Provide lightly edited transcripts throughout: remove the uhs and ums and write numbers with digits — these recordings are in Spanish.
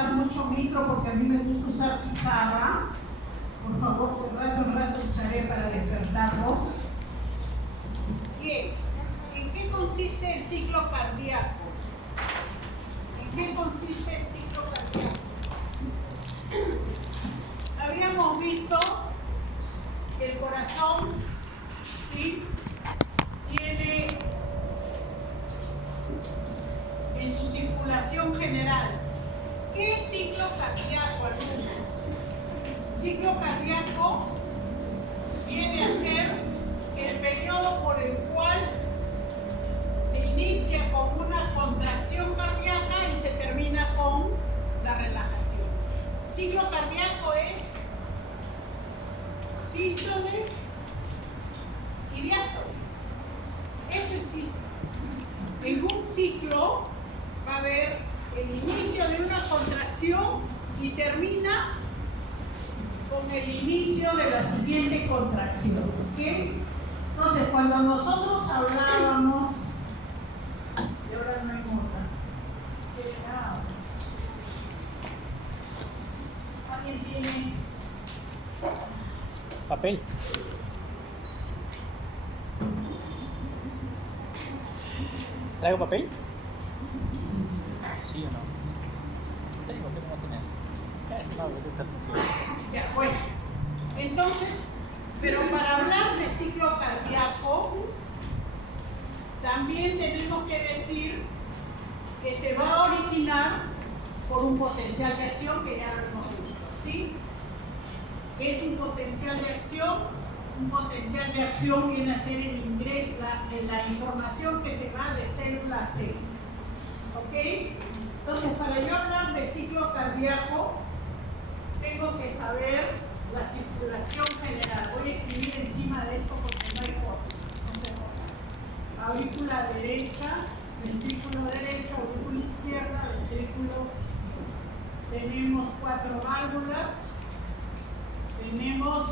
usar mucho micro porque a mí me gusta usar pizarra. Por favor, de rato en rato usaré para despertarlos. Bien, ¿en qué consiste el ciclo cardíaco? ¿En qué consiste el ciclo cardíaco? Habíamos visto que el corazón, ¿sí?, tiene en su circulación general. ¿Qué es ciclo cardíaco, alumnos? Ciclo cardíaco viene a ser el periodo por el cual se inicia con una contracción cardíaca y se termina con la relajación. Ciclo cardíaco es sístole y diástole. Eso es sístole. En un ciclo va a haber el inicio de una contracción y termina con el inicio de la siguiente contracción. ¿Okay? Entonces, cuando nosotros hablábamos, y ahora no hay nota, ¿alguien tiene papel? ¿Traigo papel? ¿Sí o no? Tengo que no tener. Ya, bueno, entonces, pero para hablar de ciclo cardíaco, también tenemos que decir que se va a originar por un potencial de acción que ya lo hemos visto, ¿sí? ¿Qué es un potencial de acción? Un potencial de acción viene a ser el ingreso, la información que se va de célula a célula, ¿ok? Entonces, para yo hablar de ciclo cardíaco, tengo que saber la circulación general. Voy a escribir encima de esto porque no hay foto. No se aurícula derecha, ventrículo derecho, aurícula izquierda, ventrículo izquierdo. Tenemos 4 válvulas. Tenemos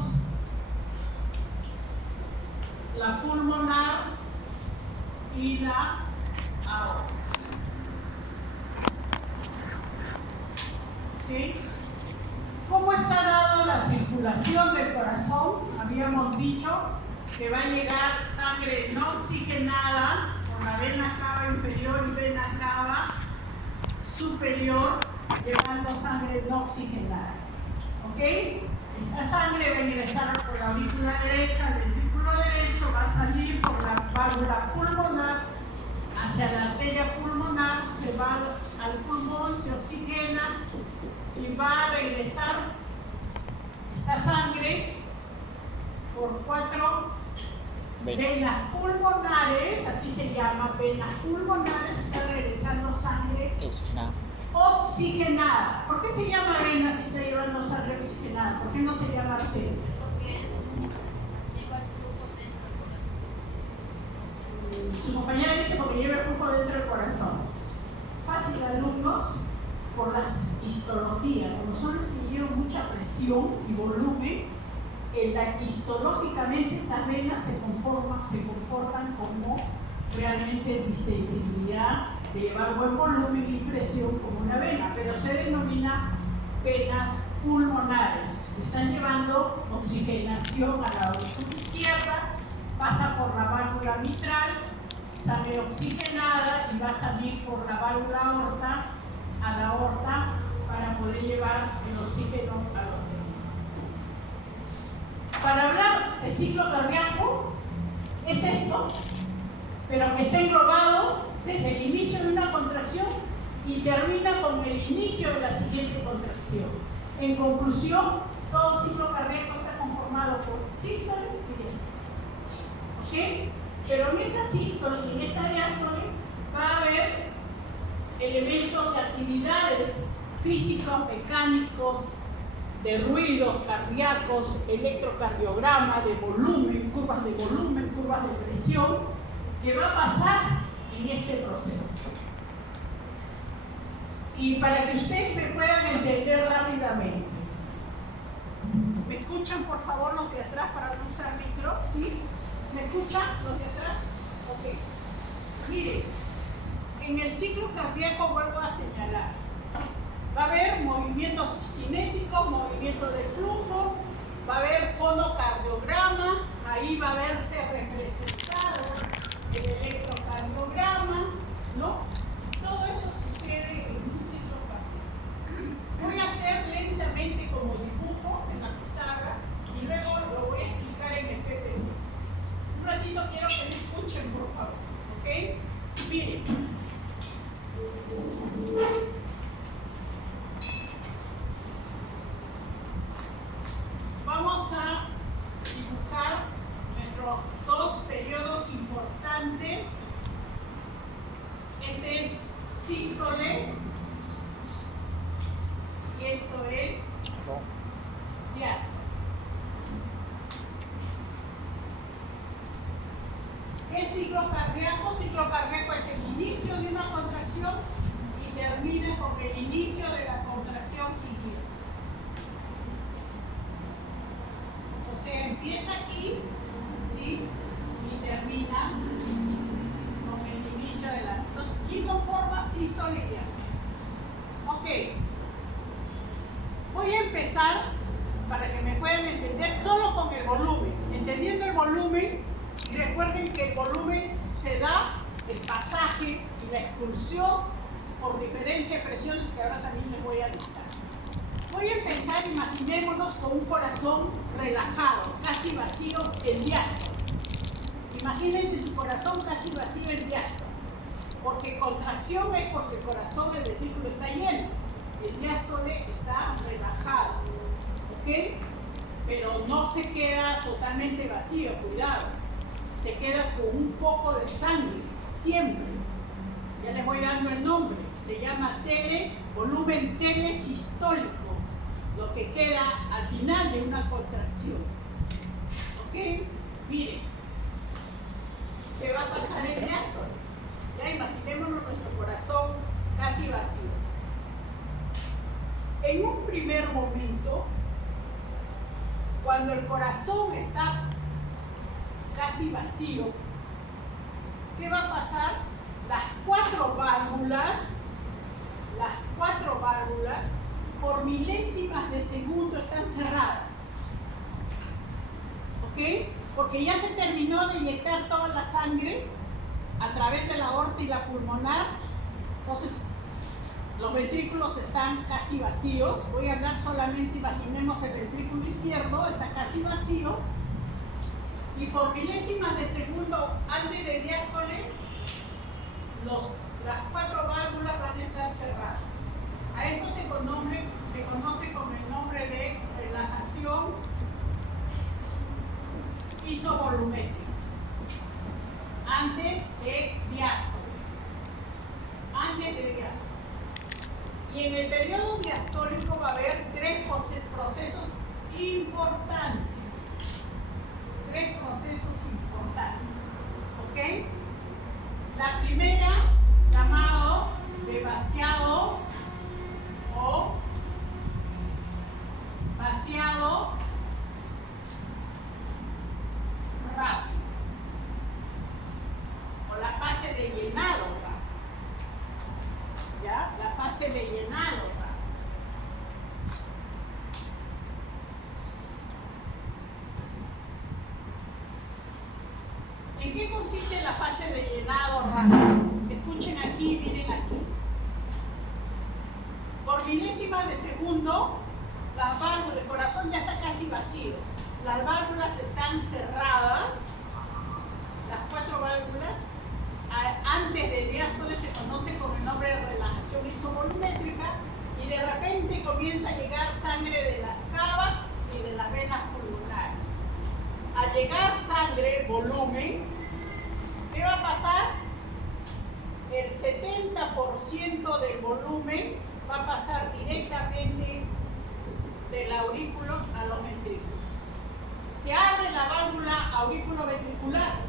la pulmonar y la aorta. ¿Okay? ¿Cómo está dado la circulación del corazón? Habíamos dicho que va a llegar sangre no oxigenada por la vena cava inferior y vena cava superior, llevando sangre no oxigenada. ¿Ok? Esta sangre va a ingresar por la aurícula derecha, el ventrículo derecho, va a salir por la válvula pulmonar hacia la arteria pulmonar, se va al pulmón, se oxigena y va a regresar esta sangre por 4 venas pulmonares, así se llama, venas pulmonares, está regresando sangre oxigenada. ¿Por qué se llama vena si está llevando sangre oxigenada? ¿Por qué no se llama arteria? Porque lleva el flujo dentro del corazón. Su compañera dice porque lleva el flujo dentro del corazón. Fácil, alumnos, por la histología. Como son los que llevan mucha presión y volumen, histológicamente estas venas se comportan como realmente distensibilidad de llevar buen volumen y presión como una vena, pero se denomina venas pulmonares. Están llevando oxigenación a la aurícula izquierda, pasa por la válvula mitral, sale oxigenada y va a salir por la válvula aorta a la aorta para poder llevar el oxígeno a los pulmones. Para hablar de ciclo cardíaco es esto, pero que está englobado desde el inicio de una contracción y termina con el inicio de la siguiente contracción. En conclusión, todo ciclo cardíaco está conformado por sístole y diástole. ¿Ok? Pero en esta sístole y en esta diástole va a haber elementos de actividades físicos, mecánicos, de ruidos cardíacos, electrocardiograma, de volumen, curvas de presión, que va a pasar en este proceso. Y para que ustedes me puedan entender rápidamente, ¿me escuchan por favor los de atrás para no usar micro? ¿Sí? ¿Me escuchan los de atrás? Ok. Miren, en el ciclo cardíaco vuelvo a señalar, Va a haber movimientos cinéticos, movimiento de flujo, va a haber fonocardiograma, ahí va a verse representado el electrocardiograma, ¿no? Todo eso sucede en un ciclo cardíaco. Voy a hacer lentamente como dibujo en la pizarra y luego lo voy a explicar en el PPT. Un ratito quiero que me escuchen, por favor, ¿ok? Miren. Vamos a dibujar nuestros dos periodos importantes. Este es sístole y esto es diástole. ¿Qué es ciclo cardíaco? Ciclo cardíaco es el inicio de una contracción y termina con el inicio de la contracción siguiente. O sea, empieza aquí, ¿sí? Y termina con el inicio de la... Entonces, ¿quién conforma sístole y diástole? Ok. Voy a empezar, para que me puedan entender, solo con el volumen. Entendiendo el volumen, y recuerden que el volumen se da el pasaje y la expulsión por diferencia de presiones que ahora también les voy a listar. Voy a empezar, imaginémonos con un corazón relajado, casi vacío en diástole. Imagínense su corazón casi vacío en diástole. Porque contracción es porque el corazón del ventrículo está lleno. El diástole está relajado. ¿Ok? Pero no se queda totalmente vacío, cuidado. Se queda con un poco de sangre, siempre. Ya les voy dando el nombre. Se llama volumen telesistólico. Lo que queda al final de una contracción. ¿Ok? Miren. ¿Qué va a pasar en diástole? Ya imaginémonos nuestro corazón casi vacío. En un primer momento, cuando el corazón está casi vacío, ¿qué va a pasar? Las cuatro válvulas, por milésimas de segundo están cerradas. ¿Ok? Porque ya se terminó de inyectar toda la sangre a través de la aorta y la pulmonar. Entonces, los ventrículos están casi vacíos. Voy a hablar solamente, imaginemos el ventrículo izquierdo, está casi vacío. Y por milésimas de segundo antes de diástole, las cuatro válvulas van a estar cerradas. A esto se conoce con el nombre de relajación isovolumétrica. Antes de diástole. Y en el periodo diastólico va a haber tres procesos importantes. ¿Ok? La primera, llamado de vaciado o vaciado rápido. O la fase de llenado rápido. ¿Ya? La fase de llenado rápido. ¿En qué consiste la fase de llenado rápido? Escuchen aquí, miren aquí. Por milésimas de segundo, las válvulas, el corazón ya está casi vacío. Las válvulas están cerradas, las cuatro válvulas. Antes de diástole se conoce con el nombre de relajación isovolumétrica y de repente comienza a llegar sangre de las cavas y de las venas pulmonares. Al llegar sangre, volumen, ¿qué va a pasar? El 70% del volumen va a pasar directamente del aurículo a los ventrículos. Se abre la válvula auriculoventricular.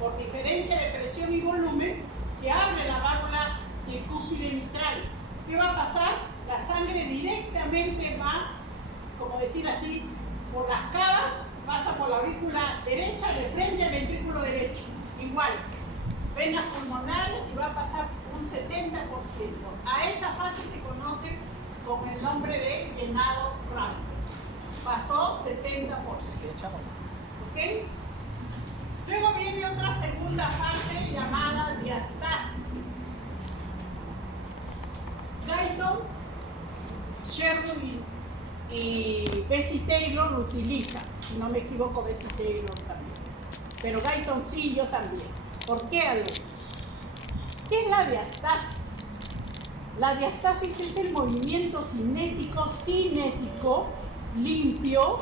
Por diferencia de presión y volumen, se abre la válvula tricúspide mitral. ¿Qué va a pasar? La sangre directamente va, como decir así, por las cavas, pasa por la aurícula derecha de frente al ventrículo derecho. Igual, venas pulmonares y va a pasar un 70%. A esa fase se conoce con el nombre de llenado rápido. Pasó 70%. ¿Ok? Luego viene otra segunda fase llamada diastasis. Guyton, Sherwood y Bessie Taylor lo utilizan. Si no me equivoco, Bessie Taylor también. Pero Guyton sí, yo también. ¿Por qué, alumnos? ¿Qué es la diastasis? La diastasis es el movimiento cinético, limpio,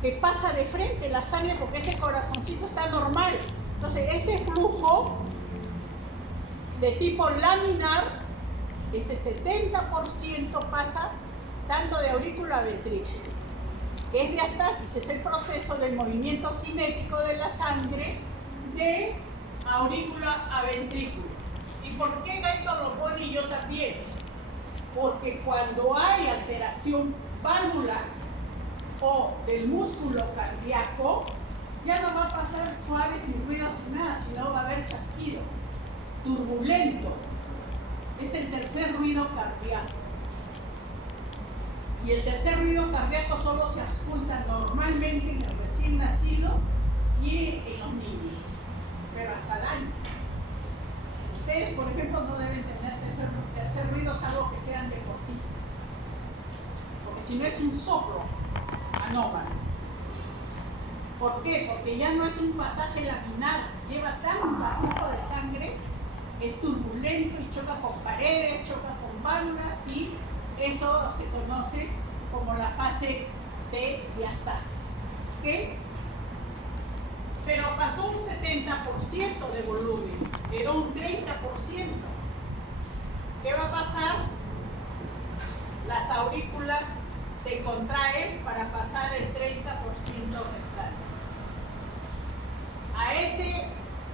que pasa de frente la sangre porque ese corazoncito está normal. Entonces, ese flujo de tipo laminar, ese 70% pasa tanto de aurícula a ventrículo. ¿Qué es diastasis? Es el proceso del movimiento cinético de la sangre de aurícula a ventrículo. ¿Y por qué Guyton lo pone y yo también? Porque cuando hay alteración valvular o del músculo cardíaco, ya no va a pasar suave, sin ruido, sin nada, sino va a haber chasquido, turbulento. Es el tercer ruido cardíaco. Y el tercer ruido cardíaco solo se ausculta normalmente en el recién nacido y en los niños, pero hasta el año. Ustedes, por ejemplo, no deben tener tercer ruido salvo que sean deportistas, porque si no es un soplo anómalo. ¿Por qué? Porque ya no es un pasaje laminar, lleva tanta flujo de sangre, es turbulento y choca con paredes, choca con válvulas y eso se conoce como la fase de diastasis. ¿Ok? Pero pasó un 70% de volumen, quedó un 30%. ¿Qué va a pasar? Las aurículas se contraen para pasar el 30% restante. A ese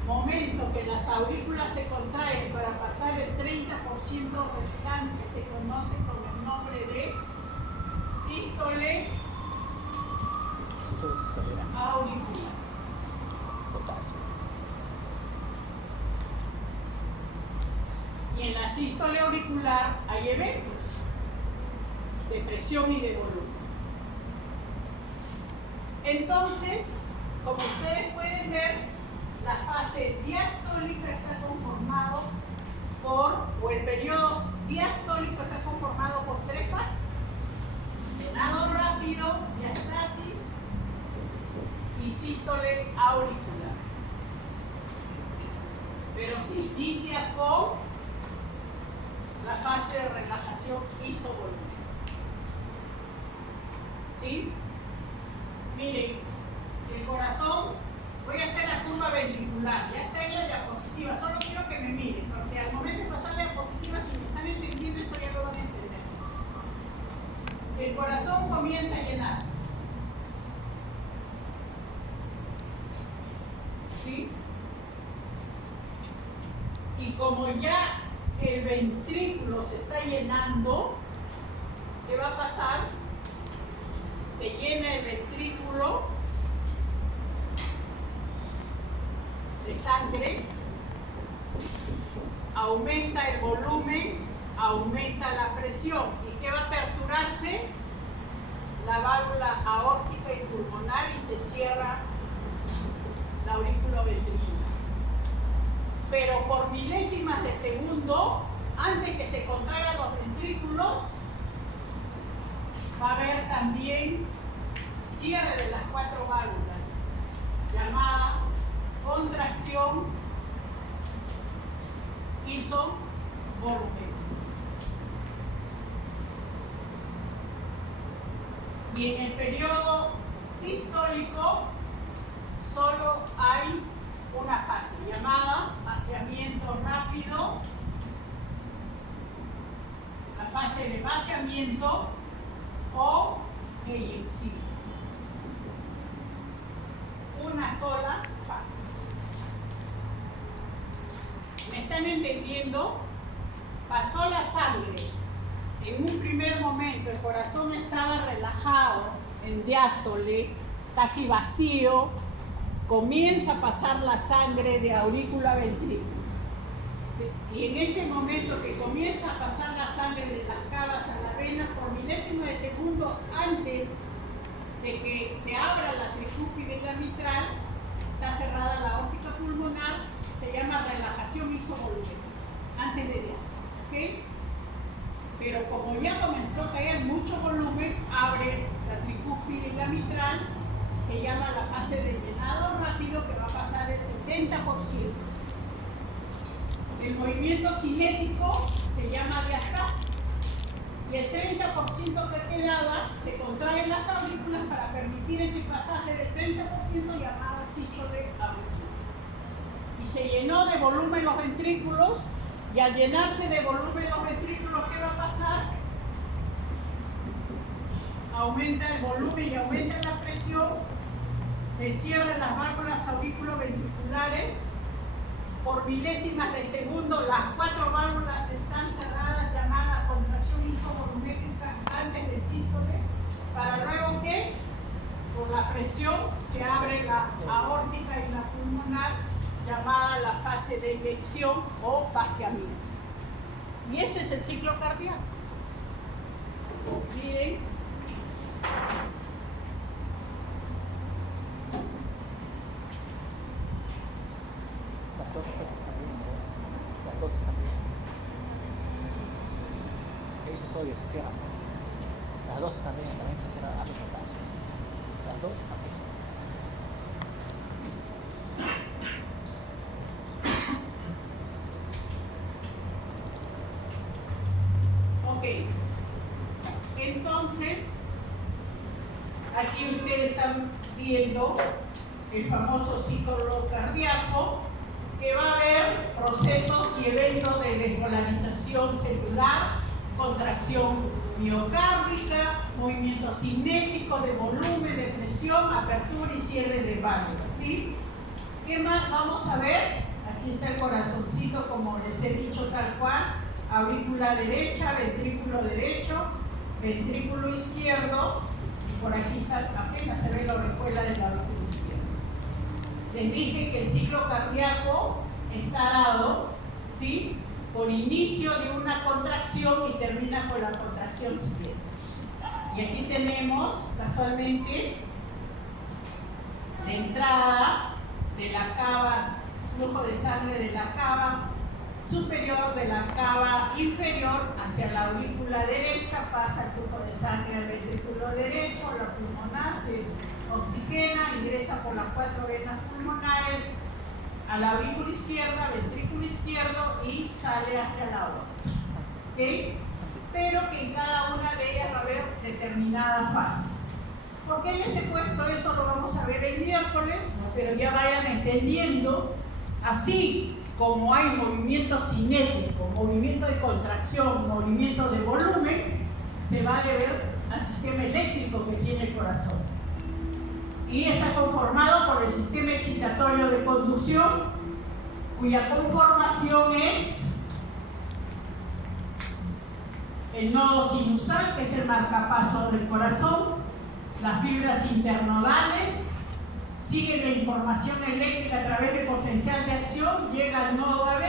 momento que las aurículas se contraen para pasar el 30% restante se conoce con el nombre de sístole auricular. Y en la sístole auricular hay eventos de presión y de volumen. Entonces, como ustedes pueden ver, la fase diastólica está conformado o el periodo diastólico está conformado por tres fases: llenado rápido, diastasis y sístole auricular. Pero se inicia con la fase de relajación isovolumen. ¿Sí? Miren, el corazón, voy a hacer la curva ventricular, ya está en la diapositiva, solo quiero que me miren, porque al momento de pasar la diapositiva, si me están entendiendo, esto ya lo van a entender. El corazón comienza a llenar. ¿Sí? Y como ya el ventrículo se está llenando, ¿qué va a pasar? Se llena el ventrículo de sangre, aumenta el volumen, aumenta la presión. ¿Y qué va a aperturarse? La válvula aórtica y pulmonar y se cierra la aurícula ventricular. Pero por milésimas de segundo, antes que se contraigan los ventrículos, va a haber también cierre de las cuatro válvulas, llamada contracción isovolumen. Y en el periodo sistólico solo hay una fase llamada vaciamiento rápido, la fase de vaciamiento o eyección. Una sola fase. ¿Me están entendiendo? Pasó la sangre. En un primer momento el corazón estaba relajado, en diástole, casi vacío. Comienza a pasar la sangre de aurícula a ventrículo. Y en ese momento que comienza a pasar la sangre de las cavas a la vena, por milésima de segundo antes de que se abra la tricúspide y la mitral, está cerrada la aórtica pulmonar, se llama relajación isovolumen, antes de diástole, ¿ok? Pero como ya comenzó a caer mucho volumen, abre la tricúspide y la mitral, se llama la fase de llenado rápido, que va a pasar el 70%. El movimiento cinético se llama diastasis y el 30% que quedaba se contraen las aurículas para permitir ese pasaje del 30% llamado sístole auricular. Y se llenó de volumen los ventrículos, y al llenarse de volumen los ventrículos, ¿qué va a pasar? Aumenta el volumen y aumenta la presión, se cierran las válvulas auriculoventriculares. Por milésimas de segundo, las 4 válvulas están cerradas, llamada contracción isovolumétrica antes de sístole, para luego que, por la presión, se abre la aórtica y la pulmonar, llamada la fase de eyección o vaciamiento. Y ese es el ciclo cardíaco. Miren. Las dos están bien, las dos están bien. Eso es obvio, se cierran. Las dos están bien, también se cierran a pelotazo. Las dos están bien. Ok. Entonces, aquí ustedes están viendo el famoso ciclo cardíaco, que va a haber procesos y eventos de despolarización celular, contracción miocárdica, movimiento cinético de volumen, de presión, apertura y cierre de válvulas, ¿sí? ¿Qué más vamos a ver? Aquí está el corazoncito, como les he dicho, tal cual, aurícula derecha, ventrículo derecho, ventrículo izquierdo, y por aquí está, apenas se ve la orejuela de la aurícula izquierda. Les dije que el ciclo cardíaco está dado, ¿sí?, por inicio de una contracción y termina con la contracción siguiente. Y aquí tenemos casualmente la entrada de la cava, flujo de sangre de la cava superior, de la cava inferior hacia la aurícula derecha, pasa el flujo de sangre al ventrículo derecho, la pulmonar se oxigena, ingresa por las 4 venas pulmonares a la aurícula izquierda, ventrículo izquierdo, y sale hacia la aorta. ¿Okay? Pero que en cada una de ellas va a haber determinada fase. ¿Por qué les he puesto esto? Lo vamos a ver el miércoles, pero ya vayan entendiendo. Así como hay movimiento cinético, movimiento de contracción, movimiento de volumen, se va a deber al sistema eléctrico que tiene el corazón. Y está conformado por el sistema excitatorio de conducción, cuya conformación es el nodo sinusal, que es el marcapaso del corazón, las fibras internodales, sigue la información eléctrica a través de potencial de acción, llega al nodo AB,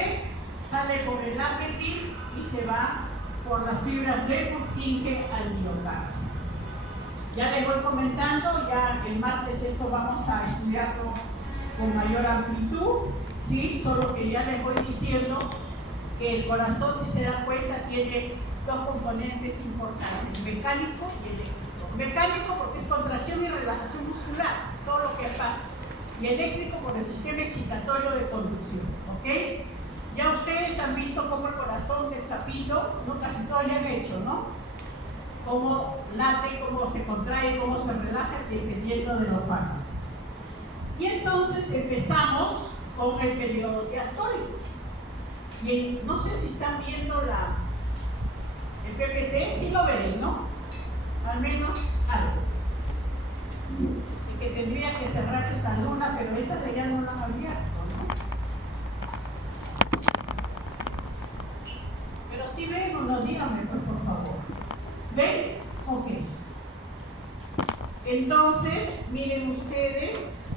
sale por el ápice y se va por las fibras de Purkinje al miocardio. Ya les voy comentando, ya el martes esto vamos a estudiarlo con mayor amplitud, ¿sí? Solo que ya les voy diciendo que el corazón, si se dan cuenta, tiene 2 componentes importantes, mecánico y eléctrico. Mecánico porque es contracción y relajación muscular, todo lo que pasa. Y eléctrico por el sistema excitatorio de conducción, ¿ok? Ya ustedes han visto cómo el corazón del sapito, no, casi todos ya han hecho, ¿no? Cómo late, cómo se contrae, cómo se relaja, dependiendo de los fármacos. Y entonces empezamos con el periodo diastólico. Y no sé si están viendo el PPT, sí lo ven, ¿no? Al menos algo. Y que tendría que cerrar esta luna, pero esa de ya no la han abierto, ¿no? Pero si ven o no, díganme, por favor. ¿Ven? Ok. Entonces, miren ustedes.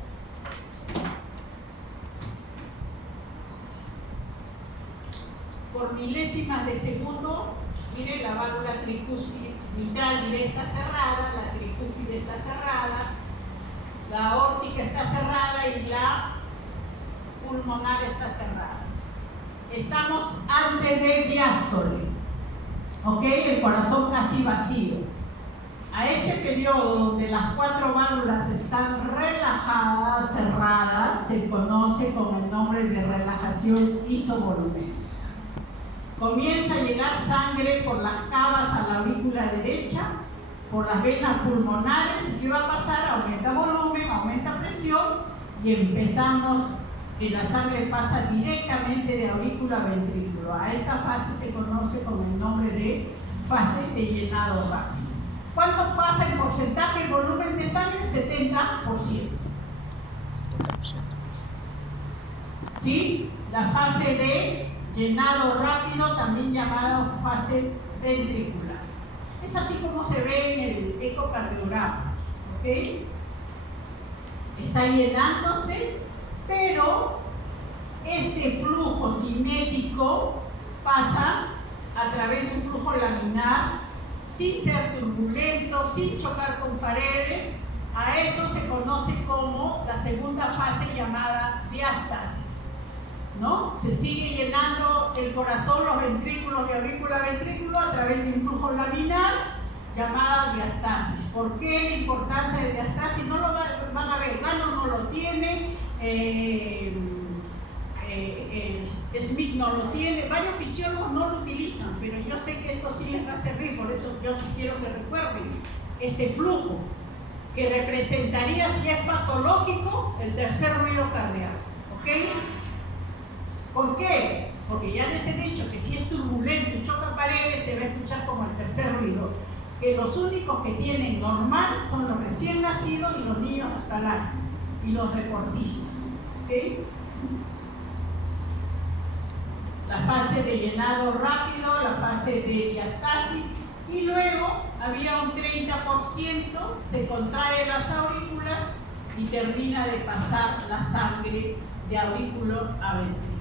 por milésimas de segundo, miren, la válvula tricúspide mitral está cerrada, la tricúspide está cerrada, la aórtica está cerrada y la pulmonar está cerrada. Estamos antes de diástole, ¿ok? El corazón casi vacío. A este periodo donde las 4 válvulas están relajadas, cerradas, se conoce con el nombre de relajación isovolumétrica. Comienza a llegar sangre por las cavas a la aurícula derecha, por las venas pulmonares. ¿Y qué va a pasar? Aumenta volumen, aumenta presión y empezamos que la sangre pasa directamente de aurícula a ventrículo. A esta fase se conoce con el nombre de fase de llenado rápido. ¿Cuánto pasa en porcentaje el volumen de sangre? 70%. 70%. ¿Sí? La fase de llenado rápido, también llamada fase ventricular. Es así como se ve en el ecocardiograma. ¿Ok? Está llenándose, pero este flujo cinético pasa a través de un flujo laminar, sin ser turbulento, sin chocar con paredes. A eso se conoce como la segunda fase llamada diástasis, ¿no? Se sigue llenando el corazón, los ventrículos de aurícula a ventrículo a través de un flujo laminar llamada diástasis. ¿Por qué la importancia de diástasis? No lo van a ver, Gano no lo tiene, Smith no lo tiene, varios fisiólogos no lo utilizan, pero yo sé que esto sí les va a servir, por eso yo sí quiero que recuerden este flujo que representaría, si es patológico, el tercer ruido cardíaco. ¿Ok? ¿Por qué? Porque ya les he dicho que si es turbulento y choca paredes, se va a escuchar como el tercer ruido, que los únicos que tienen normal son los recién nacidos y los niños hasta el año, y los deportistas. ¿Ok? La fase de llenado rápido, la fase de diástasis, y luego había un 30%, se contrae las aurículas y termina de pasar la sangre de aurículo a ventrículo.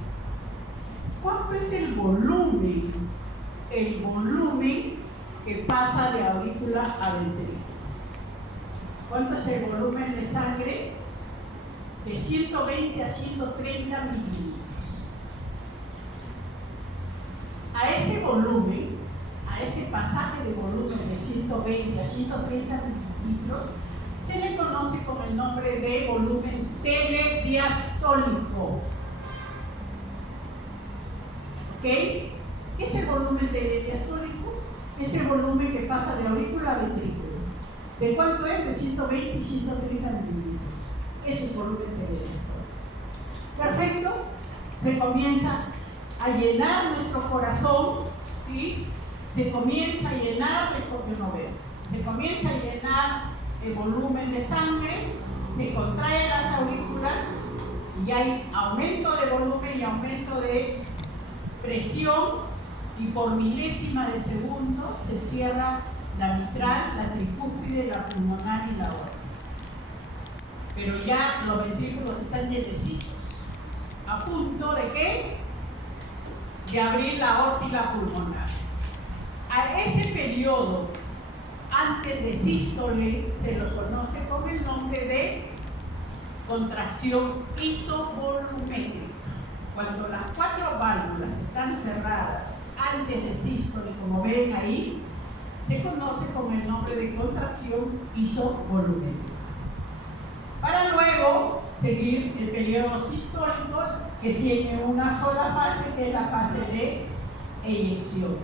¿Cuánto es el volumen? El volumen que pasa de aurícula a ventrículo. ¿Cuánto es el volumen de sangre? De 120 a 130 mililitros. A ese volumen, a ese pasaje de volumen de 120 a 130 mililitros, se le conoce con el nombre de volumen telediastólico. ¿Ok? ¿Qué es el volumen telediastólico? Es el volumen que pasa de aurícula a ventrículo. ¿De cuánto es? De 120 y 130 mililitros. Eso es volumen telediastólico. Perfecto. Se comienza a llenar nuestro corazón, ¿sí? Se comienza a llenar, porque no veo, se comienza a llenar el volumen de sangre, se contraen las aurículas y hay aumento de volumen y aumento de presión, y por milésima de segundo se cierra la mitral, la tricúspide, la pulmonar y la aórtica. Pero ya los ventrículos están llenecitos, a punto de ¿qué? De abrir la aorta y la pulmonar. A ese periodo, antes de sístole, se lo conoce con el nombre de contracción isovolumétrica. Cuando las 4 válvulas están cerradas antes de sístole, como ven ahí, se conoce con el nombre de contracción isovolumétrica. Para luego seguir el periodo sistólico, que tiene una sola fase, que es la fase de eyección.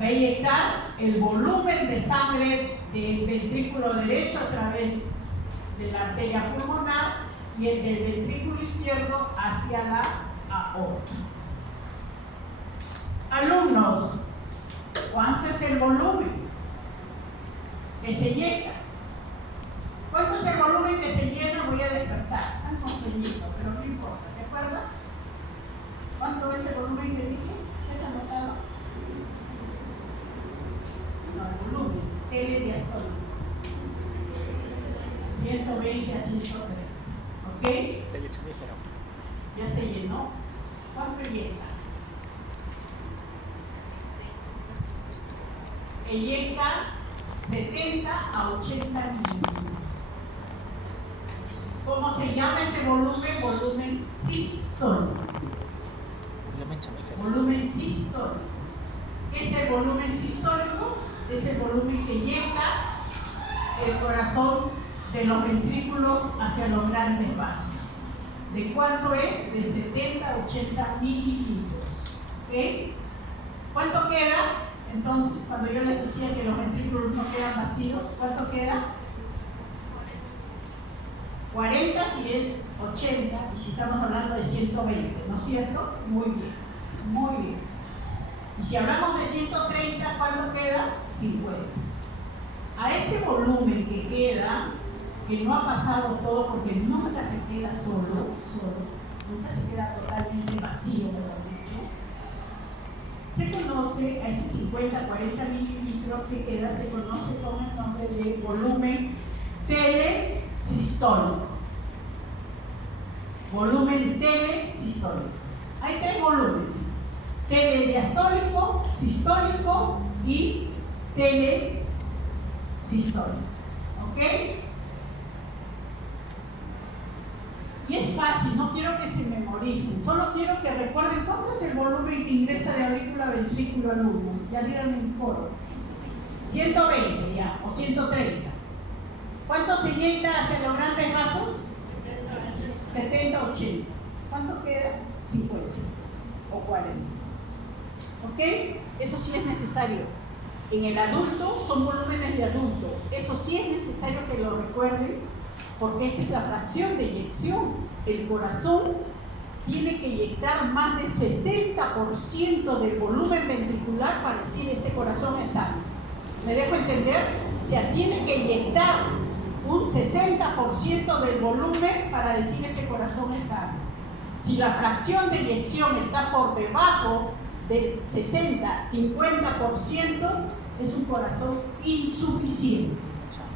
Va a eyectar el volumen de sangre del ventrículo derecho a través de la arteria pulmonar y el del ventrículo izquierdo hacia la aorta. Alumnos, ¿cuánto es el volumen que se eyecta? ¿Cuánto es el volumen que se llena? Voy a despertar. Están con sueñito, pero no importa. ¿Te acuerdas? ¿Cuánto es el volumen que dije? ¿Es anotado? No, el volumen telediastólico. 120 a 130. ¿Ok? Telechumífero. Ya se llenó. ¿Cuánto llega? eyecta 70 a 80 mililitros. ¿Cómo se llama ese volumen? Volumen sistólico. Volumen sistólico. ¿Qué es el volumen sistólico? Es el volumen que eyecta el corazón de los ventrículos hacia los grandes vasos. ¿De cuánto es? De 70 a 80 mililitros. ¿Ok? ¿Cuánto queda? Entonces, cuando yo les decía que los ventrículos no quedan vacíos, ¿cuánto queda? 40 si es 80 y si estamos hablando de 120, ¿no es cierto? Muy bien, muy bien. Y si hablamos de 130, ¿cuánto queda? 50. A ese volumen que queda, que no ha pasado todo, porque nunca se queda solo, nunca se queda totalmente vacío, mejor dicho, se conoce a ese 50-40 mililitros que queda, se conoce con el nombre de volumen telesistólico. Volumen telesistólico. Hay tres volúmenes: telediastólico, sistólico y telesistólico. ¿Ok? Y es fácil, no quiero que se memoricen, solo quiero que recuerden cuánto es el volumen que ingresa de aurícula a ventrículo al alumnos. Ya dieron un coro. 120 ya, o 130. ¿Cuánto se eyecta hacia los grandes vasos? 70, 80. ¿Cuánto queda? 50 o 40. ¿Ok? Eso sí es necesario. En el adulto son volúmenes de adulto. Eso sí es necesario que lo recuerden, porque esa es la fracción de eyección. El corazón tiene que eyectar más del 60% del volumen ventricular para decir este corazón es sano. ¿Me dejo entender? O sea, tiene que eyectar un 60% del volumen para decir este corazón es sano. Si la fracción de eyección está por debajo del 60-50%, es un corazón insuficiente.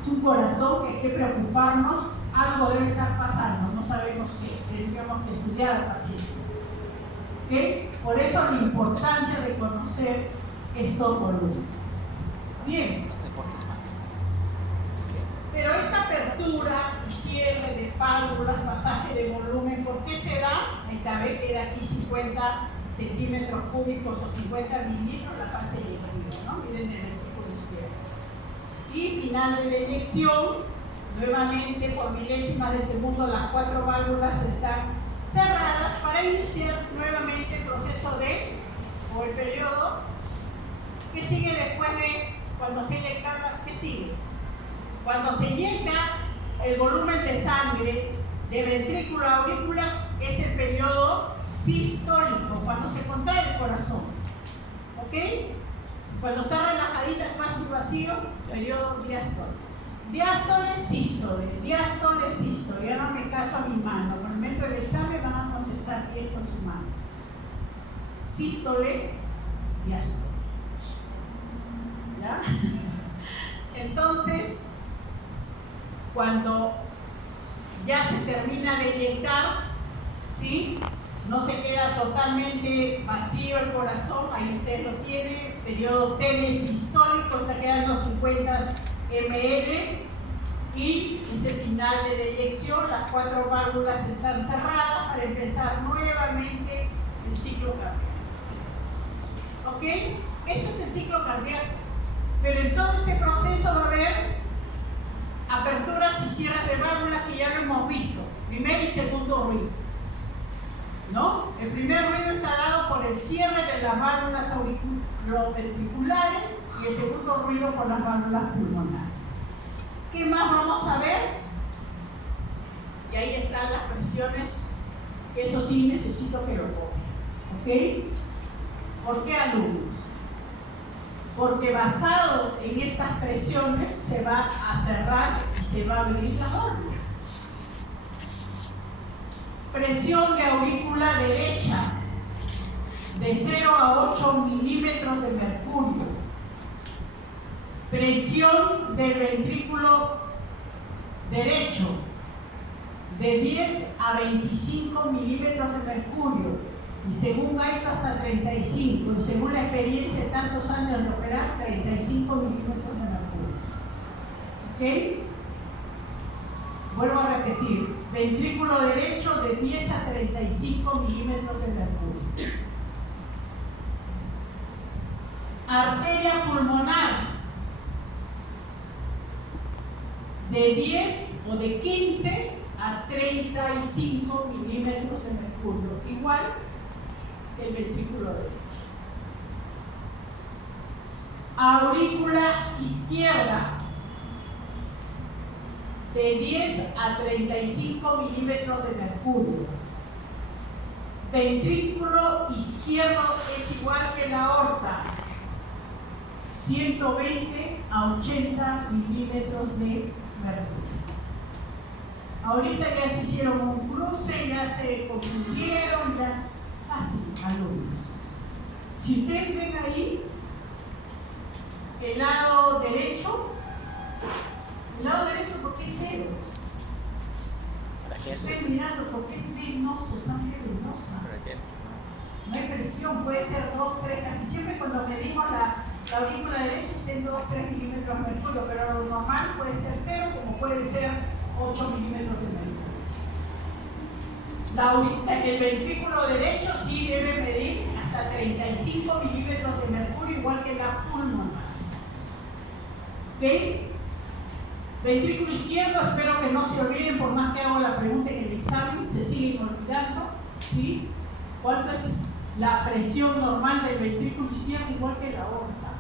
Es un corazón que hay que preocuparnos, algo debe estar pasando, no sabemos qué, tendríamos que estudiar al paciente. ¿Okay? Por eso la importancia de conocer estos volúmenes. Bien. Pero esta apertura y cierre de válvulas, pasaje de volumen, ¿por qué se da? Esta vez queda aquí 50 centímetros cúbicos o 50 mililitros la fase de eyección, ¿no? Miren el equipo izquierdo. Y final de la eyección, nuevamente por milésimas de segundo las 4 válvulas están cerradas para iniciar nuevamente el proceso o el periodo que sigue después de cuando se eyecta. ¿Qué sigue? Cuando se eyecta el volumen de sangre de ventrículo a aurícula es el periodo sistólico, cuando se contrae el corazón. ¿Ok? Cuando está relajadita, espacio vacío, periodo diástole. Diástole, sístole, diástole, sístole. Háganme caso a mi mano. Por el momento del examen van a contestar bien con su mano. Sístole, diástole. ¿Ya? Entonces, cuando ya se termina de eyectar, ¿sí? No se queda totalmente vacío el corazón, ahí usted lo tiene, periodo telesistólico, está quedando 50 ml y es el final de la eyección, las 4 válvulas están cerradas para empezar nuevamente el ciclo cardíaco. ¿Ok? Eso es el ciclo cardíaco. Pero en todo este proceso va a haber aperturas y cierres de válvulas que ya lo hemos visto, primer y segundo ruido, ¿no? El primer ruido está dado por el cierre de las válvulas auriculoventriculares y el segundo ruido por las válvulas pulmonares. ¿Qué más vamos a ver? Y ahí están las presiones, que eso sí necesito que lo copien, ¿ok? ¿Por qué, alumnos? Porque basado en estas presiones se va a cerrar y se va a abrir las válvulas. Presión de aurícula derecha de 0 a 8 milímetros de mercurio. Presión del ventrículo derecho de 10 a 25 milímetros de mercurio. Y según Gaito hasta 35, y según la experiencia de tantos años de operar, 35 milímetros de mercurio. ¿Ok? Vuelvo a repetir, ventrículo derecho de 10 a 35 milímetros de mercurio. Arteria pulmonar de 10 o de 15 a 35 milímetros de mercurio, igual que el ventrículo derecho. Aurícula izquierda de 10 a 35 milímetros de mercurio. Ventrículo izquierdo es igual que la aorta, 120 a 80 milímetros de mercurio. Ahorita ya se hicieron un cruce, ya se confundieron, ya fácil, alumnos. Si ustedes ven ahí, el lado derecho, porque es cero. Estoy mirando porque es venoso, sangre venosa. No hay presión, puede ser 2, 3, casi siempre cuando medimos la aurícula derecha está en 2, 3 milímetros de mercurio, pero lo normal puede ser 0 como puede ser 8 milímetros de mercurio. El ventrículo derecho sí debe medir hasta 35 milímetros de mercurio, igual que la pulmonar. ¿Ok? Ventrículo izquierdo, espero que no se olviden, por más que hago la pregunta en el examen, se siguen olvidando, ¿sí? ¿Cuánto es la presión normal del ventrículo izquierdo? Igual que la aorta,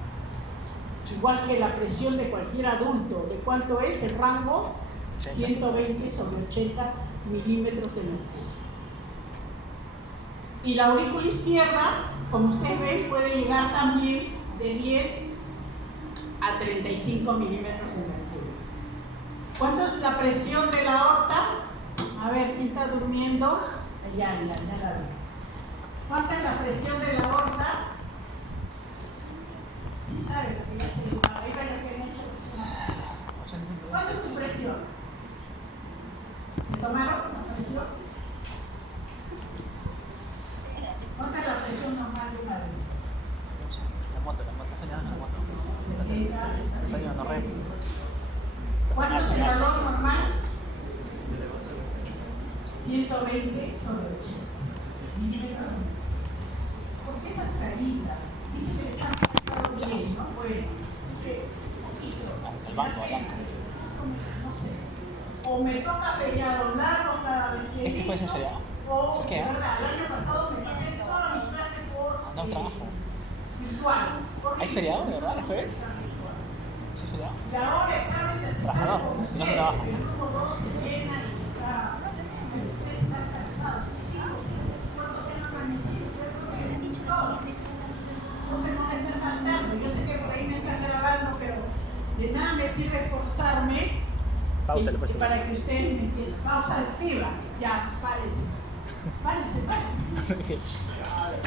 igual que la presión de cualquier adulto. ¿De cuánto es el rango? 120 sobre 80 milímetros de mercurio. Y la aurícula izquierda, como ustedes ven, puede llegar también de 10 a 35 milímetros de mercurio. ¿Cuánto es la presión de la aorta? A ver, ¿quién está durmiendo? Ya la vi. ¿Cuánta es la presión de la aorta? ¿Quién sabe? Porque ya se dio. Ahí va lo que han hecho presión. ¿Cuánto es tu presión? ¿Me tomaron la presión? ¿Cuánta es la presión normal de un adulto? ¿Cuánto es el valor normal? 120 sobre 80 milímetros. ¿Por qué esas caritas? Dice que les han pasado bien, ¿no? Bueno, así que un poquito. El banco. No sé. O me toca feriado largo cada vez que ¿Este puede ser feriado? O, ¿Qué? ¿verdad? El año pasado me pasé toda mi clase por un trabajo. virtual. ¿Hay feriado, de verdad, el jueves? ¿Sí es feriado? Y ahora examen de Trabajador, si no se trabaja. el grupo 2 se llena y ustedes están cansados. ¿Cuántos se han organizado? Todos. No se molestan faltando. Yo sé que por ahí me están grabando, pero de nada me sirve esforzarme para que ustedes me entiendan. Pausa activa. Ya, párese pues. Párese.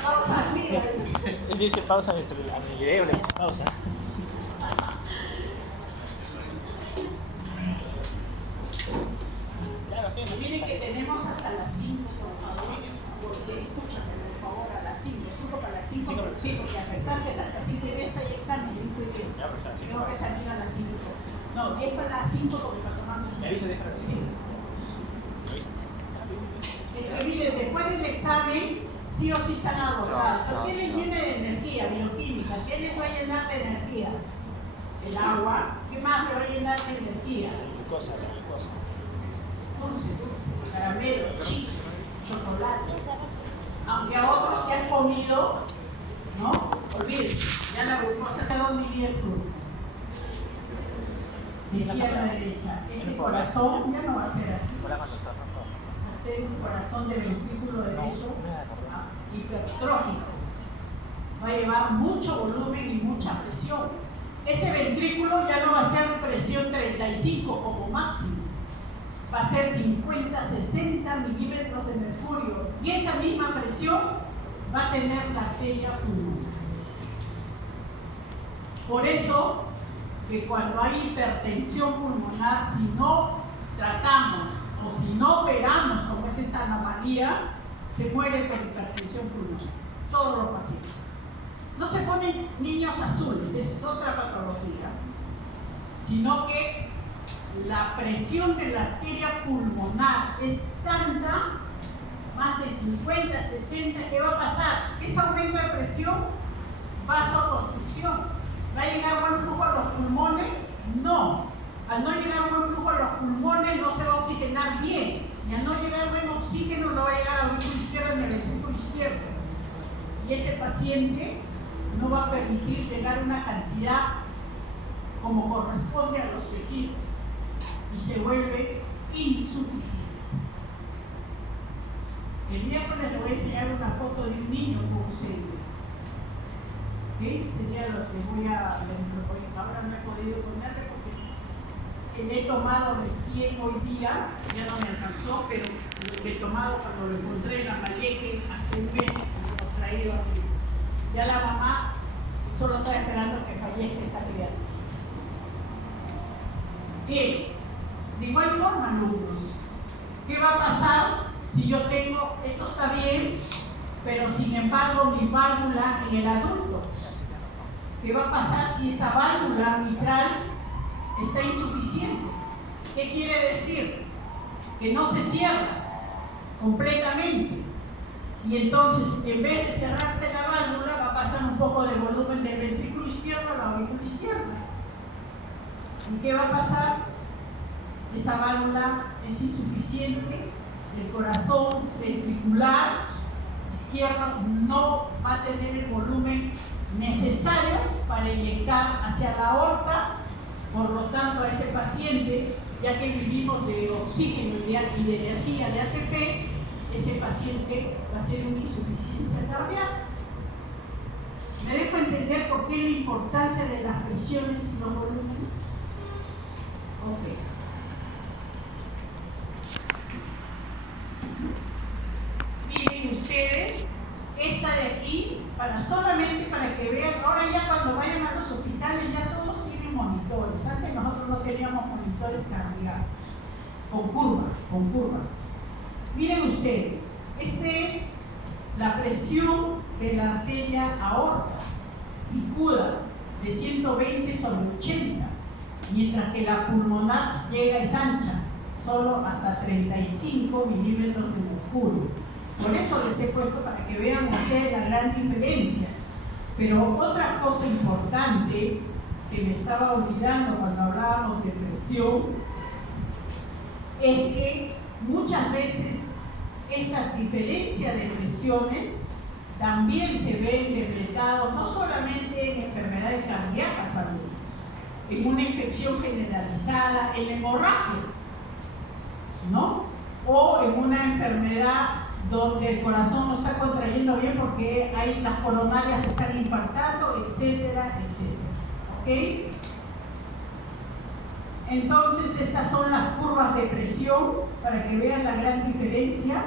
Pausa activa. Yo hice pausa en el video, le hice pausa. Miren que tenemos hasta las 5, por favor, porque escúchame, por favor, a las 5 para las 5, porque a pesar que es hasta 5 y 10 hay examen, 5 y 10. Tengo que salir a las 5. No, es para las 5 porque para tomar mi examen. Miren, después del examen, sí o sí están agotados. ¿A quién les llena de energía? Bioquímica. ¿Quién les va a llenar de energía? El agua. ¿Qué más le va a llenar de energía? Glucosa. Dulce, caramelo, chicle, chocolate. Aunque a otros que han comido, ¿no? Olvídense, ya la glucosa se ha dado mi bien crudo. De izquierda a derecha. Este corazón ya no va a ser así. Va a ser un corazón de ventrículo derecho hipertrófico. Va a llevar mucho volumen y mucha presión. Ese ventrículo ya no va a ser presión 35 como máximo. Va a ser 50, 60 milímetros de mercurio y esa misma presión va a tener la arteria pulmonar. Por eso que cuando hay hipertensión pulmonar, si no tratamos o si no operamos como es esta anomalía, se mueren por hipertensión pulmonar, todos los pacientes. No se ponen niños azules, esa es otra patología, sino que la presión de la arteria pulmonar es tanta, más de 50, 60, ¿qué va a pasar? Ese aumento de presión, vasoconstricción. ¿Va a llegar buen flujo a los pulmones? No. Al no llegar buen flujo a los pulmones no se va a oxigenar bien. Y al no llegar buen oxígeno no va a llegar al aurículo izquierdo ni al ventrículo izquierdo. Y ese paciente no va a permitir llegar una cantidad como corresponde a los tejidos y se vuelve insuficiente. El miércoles le voy a enseñar una foto de un niño con célula. ¿Okay? Sería lo que voy a... Ahora no he podido ponerle porque le he tomado recién hoy día, ya no me alcanzó, pero lo he tomado cuando lo encontré en la Malleque hace un mes, lo hemos traído aquí. Ya la mamá solo está esperando que fallezca esta criatura. Bien, de igual forma, alumnos, ¿qué va a pasar si yo tengo, esto está bien, pero sin embargo mi válvula en el adulto? ¿Qué va a pasar si esta válvula mitral está insuficiente? ¿Qué quiere decir? Que no se cierra completamente. Y entonces, en vez de cerrarse la válvula, va a pasar un poco de volumen del ventrículo izquierdo a la aurícula izquierda. ¿Y qué va a pasar? Esa válvula es insuficiente, el corazón ventricular izquierdo no va a tener el volumen necesario para inyectar hacia la aorta. Por lo tanto, a ese paciente, ya que vivimos de oxígeno y de energía de ATP, ese paciente va a ser una insuficiencia cardíaca. ¿Me dejo entender por qué la importancia de las presiones y los volúmenes? Ok. Miren ustedes, esta de aquí, solamente para que vean, ahora ya cuando vayan a los hospitales ya todos tienen monitores. Antes nosotros no teníamos monitores cardíacos, con curva. Miren ustedes, esta es la presión de la arteria aorta, picuda, de 120 sobre 80, mientras que la pulmonar es ancha, solo hasta 35 milímetros de mercurio. Por eso les he puesto para que vean ustedes la gran diferencia. Pero otra cosa importante que me estaba olvidando cuando hablábamos de presión es que muchas veces estas diferencias de presiones también se ven reflejadas no solamente en enfermedades cardíacas, en una infección generalizada, en hemorragia, ¿no? O en una enfermedad donde el corazón no está contrayendo bien porque ahí las coronarias están infartando, etcétera, etcétera. ¿Ok? Entonces, estas son las curvas de presión para que vean la gran diferencia.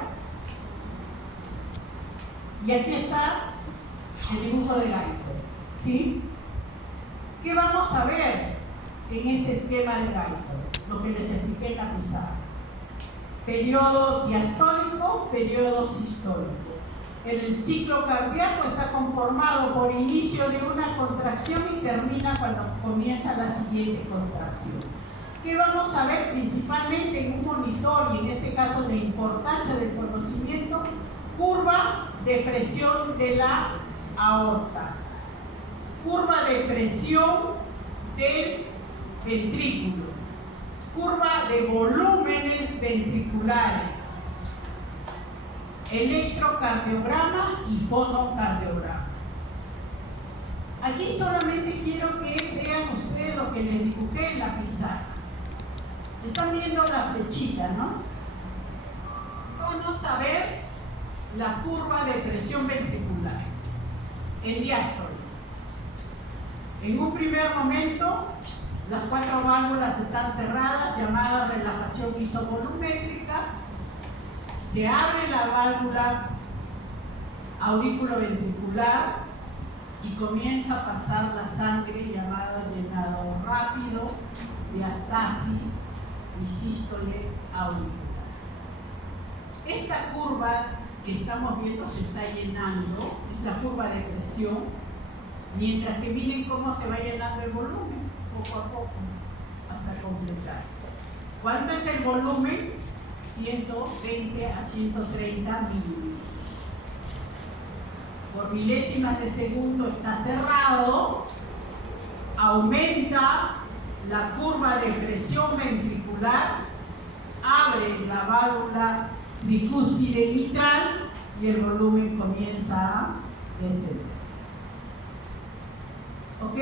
Y aquí está el dibujo de Geiger, ¿sí? ¿Qué vamos a ver en este esquema de Geiger? Lo que les expliqué en la pizarra. Periodo diastólico, periodo sistólico. El ciclo cardíaco está conformado por inicio de una contracción y termina cuando comienza la siguiente contracción. ¿Qué vamos a ver principalmente en un monitor y en este caso de importancia del conocimiento? Curva de presión de la aorta, curva de presión del ventrículo, curva de volúmenes ventriculares, electrocardiograma y fonocardiograma. Aquí solamente quiero que vean ustedes lo que les dibujé en la pizarra. Están viendo la flechita, ¿no? Vamos a ver la curva de presión ventricular en diástole. En un primer momento, las 4 válvulas están cerradas, llamada relajación isovolumétrica. Se abre la válvula aurículo-ventricular y comienza a pasar la sangre, llamada llenado rápido, diastasis y sístole auricular. Esta curva que estamos viendo se está llenando, es la curva de presión, mientras que miren cómo se va llenando el volumen, poco a poco, hasta completar. ¿Cuánto es el volumen? 120 a 130 milímetros. Por milésimas de segundo está cerrado, aumenta la curva de presión ventricular, abre la válvula tricúspide mitral y el volumen comienza a descender. ¿Ok?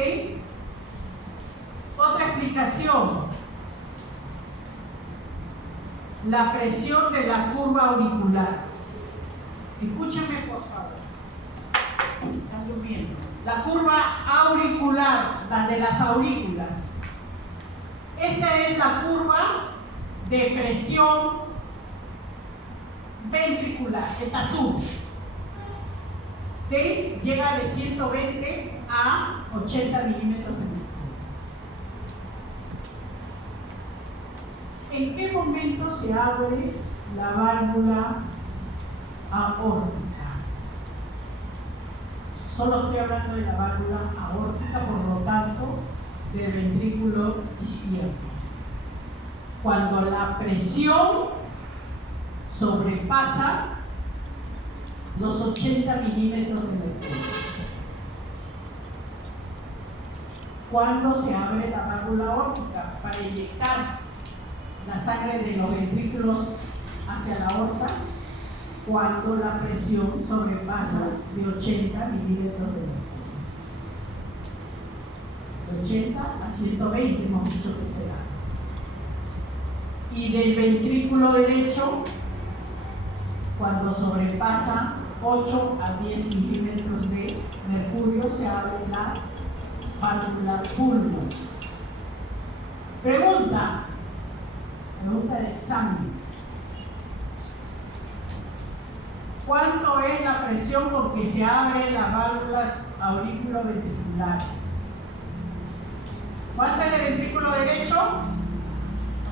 Otra explicación. La presión de la curva auricular. Escúchenme por favor. Están durmiendo. La curva auricular, la de las aurículas. Esta es la curva de presión ventricular, esta sube. ¿Okay? Llega de 120 a 80 milímetros de mercurio. ¿En qué momento se abre la válvula aórtica? Solo estoy hablando de la válvula aórtica, por lo tanto, del ventrículo izquierdo. Cuando la presión sobrepasa los 80 milímetros de mercurio. Cuando se abre la válvula aórtica para inyectar la sangre de los ventrículos hacia la aorta, cuando la presión sobrepasa de 80 milímetros de mercurio. De 80 a 120 hemos dicho que será. Y del ventrículo derecho, cuando sobrepasa 8 a 10 milímetros de mercurio, se abre la válvula pulmonar. Pregunta de examen. ¿Cuánto es la presión con que se abren las válvulas auriculoventriculares? ¿Cuánto es el ventrículo derecho?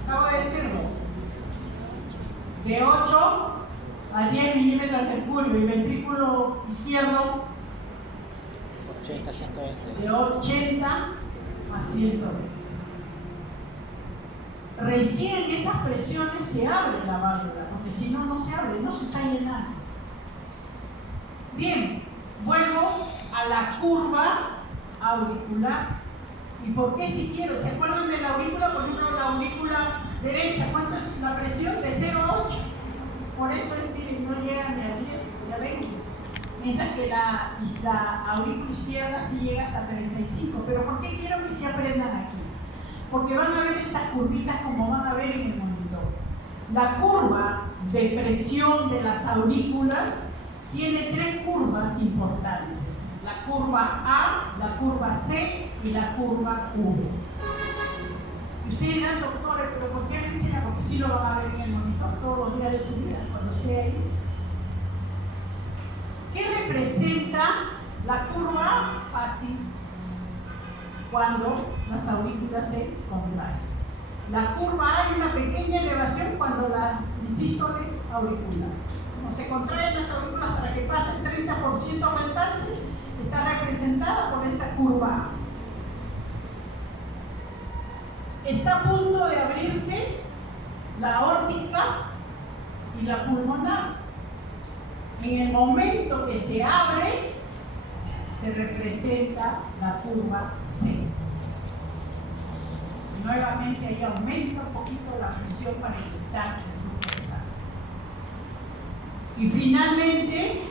Acabo de decirlo. De 8 a 10 milímetros de mercurio. Y ventrículo izquierdo 80 a 120. de 80 a 120. Recién esas presiones se abre la válvula, porque si no, no se abre, no se está llenando. Bien, vuelvo a la curva auricular. ¿Y por qué si quiero? ¿Se acuerdan de la aurícula? Por ejemplo, la aurícula derecha, ¿cuánto es la presión? De 0 a 8. Por eso es que no llega ni a 10 ni a 20. Mientras que la aurícula izquierda sí llega hasta 35. ¿Pero por qué quiero que se aprendan aquí? Porque van a ver estas curvitas como van a ver en el monitor. La curva de presión de las aurículas tiene 3 curvas importantes. La curva A, la curva C y la curva V. Y ustedes dirán, doctores, ¿pero por qué me enseñan? Porque sí lo van a ver en el monitor todos los días de su vida, cuando esté ahí. ¿Qué representa la curva A? Fácil. Cuando las aurículas se contraen. La curva A hay una pequeña elevación cuando la sístole auricular. Como se contraen las aurículas para que pase el 30% restante, está representada por esta curva A. Está a punto de abrirse la aórtica y la pulmonar. En el momento que se abre, se representa la curva C. Nuevamente ahí aumenta un poquito la presión para inyectar el flujo de sangre. Y finalmente,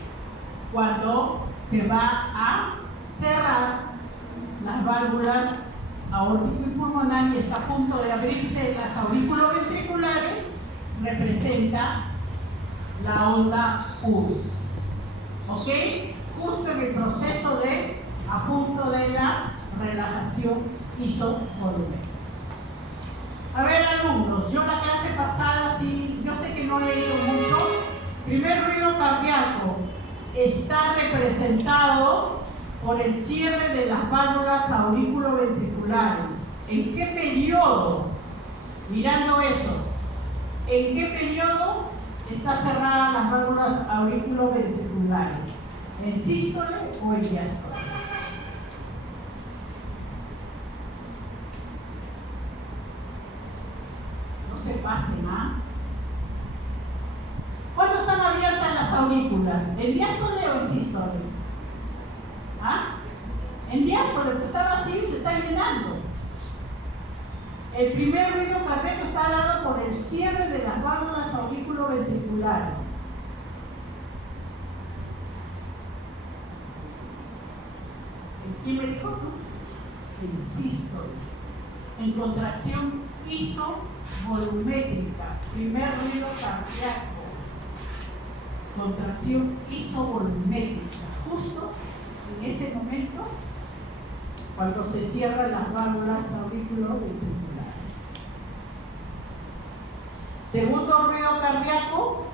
cuando se va a cerrar las válvulas aórtico y pulmonar y está a punto de abrirse las auriculoventriculares, representa la onda U. ¿Ok? Justo en el proceso de a punto de la relajación isovolumen. A ver, alumnos, yo la clase pasada, sí, yo sé que no he leído mucho. Primer ruido cardíaco está representado por el cierre de las válvulas auriculoventriculares. ¿En qué periodo? Mirando eso, ¿en qué periodo está cerrada las válvulas auriculoventriculares? ¿En sístole o en diástole? No se pasen, ¿ah? ¿Cuándo están abiertas las aurículas? ¿En diástole o en sístole? ¿Ah? En diástole, pues está vacío y se está llenando. El primer ruido cardíaco está dado por el cierre de las válvulas auriculoventriculares. ¿Quién me dijo? En sístole. En contracción isovolumétrica. Primer ruido cardíaco. Contracción isovolumétrica. Justo en ese momento, cuando se cierran las válvulas auriculoventriculares. Segundo ruido cardíaco.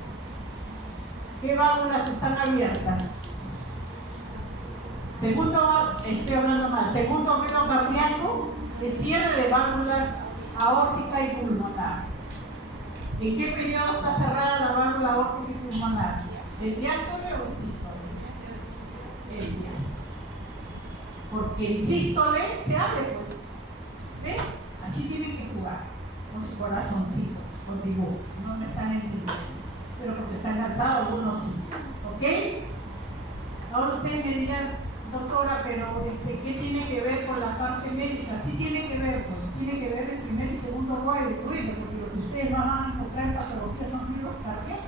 ¿Qué válvulas están abiertas? Estoy hablando mal. Segundo ruido cardíaco, de cierre de válvulas aórtica y pulmonar. ¿En qué periodo está cerrada la válvula aórtica y pulmonar? ¿El diástole o el sístole? El diástole. Porque el sístole se abre, pues. ¿Ves? Así tienen que jugar con su corazoncito, con dibujo. No me están entendiendo, pero porque están lanzados algunos sí. ¿Ok? Ahora ustedes me dirán, doctora, pero ¿qué tiene que ver con la parte médica? Sí tiene que ver, pues, tiene que ver el primer y segundo ruido, porque lo que ustedes van a encontrar en patología son ruidos cardíacos.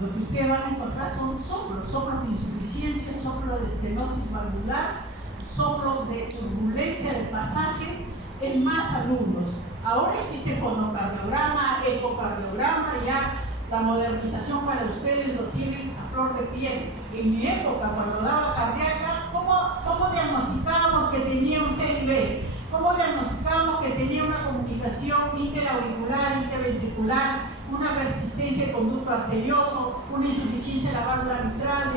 Lo que ustedes van a encontrar son soplos de insuficiencia, soplos de estenosis valvular, soplos de turbulencia de pasajes en más alumnos. Ahora existe fonocardiograma, ecocardiograma, ya la modernización para ustedes lo tienen a flor de piel. En mi época, cuando daba cardíaca, ¿cómo diagnosticábamos que tenía un CIB? ¿Cómo diagnosticábamos que tenía una comunicación interauricular, interventricular, una persistencia de conducto arterioso, una insuficiencia de la válvula mitral?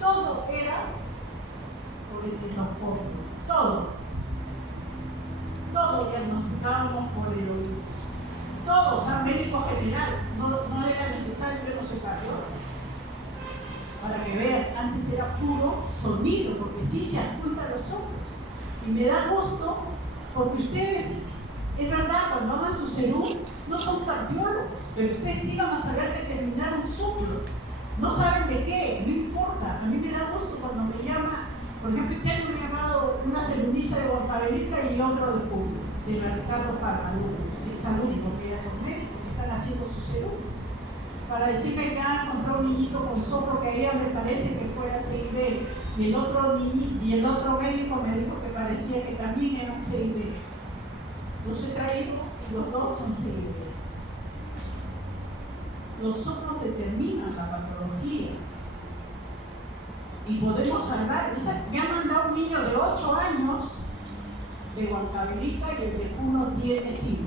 Todo era por el endoscopio, todo diagnosticábamos por el oído. Todos, médico general, no era necesario que no se cardiólogo. Para que vean, antes era puro sonido, porque sí se ocultan los ojos. Y me da gusto, porque ustedes, es verdad, cuando hagan su CERU, no son cardiólogos, pero ustedes sí van a saber determinar un soplo. No saben de qué, no importa. A mí me da gusto cuando me llama, por ejemplo, este año me ha llamado una celulista de Guantavelica y otro de Cuba, de la Ricardo Parra, exalumnos, porque ellas son médicos, que están haciendo su CERU, para decirme que han encontrado un niñito con soplo que a ella me parece que fuera CIB, y el otro médico me dijo que parecía que también era un CIB. Los he traído y los dos son CIB. Los soplos determinan la patología y podemos salvar. Me han mandado un niño de 8 años de Huancavelica y el de Puno tiene 5.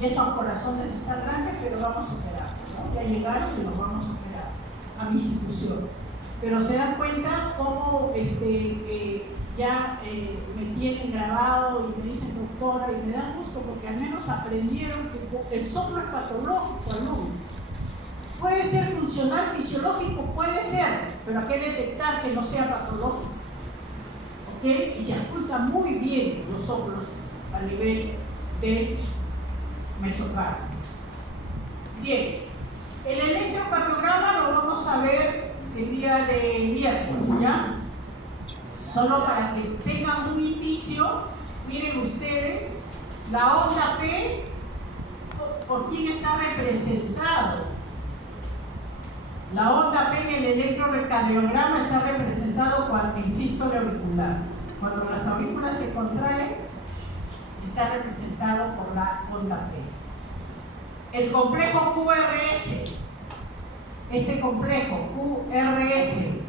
Y esos corazones están grandes, pero vamos a operar, ¿no? Ya llegaron y los vamos a operar a mi institución. Pero se dan cuenta cómo ya me tienen grabado y me dicen doctora, y me da gusto porque al menos aprendieron que el soplo es patológico, alumno. Puede ser funcional, fisiológico, puede ser, pero hay que detectar que no sea patológico. ¿Ok? Y se ocultan muy bien los soplos a nivel del mesocardio. Bien, el electrocardiograma lo vamos a ver el día de miércoles, ¿ya? Solo para que tengan un inicio, miren ustedes, la onda P, ¿por quién está representado? La onda P en el electrocardiograma está representado en sístole auricular. Cuando las aurículas se contraen, está representado por la onda P. El complejo QRS, este complejo QRS,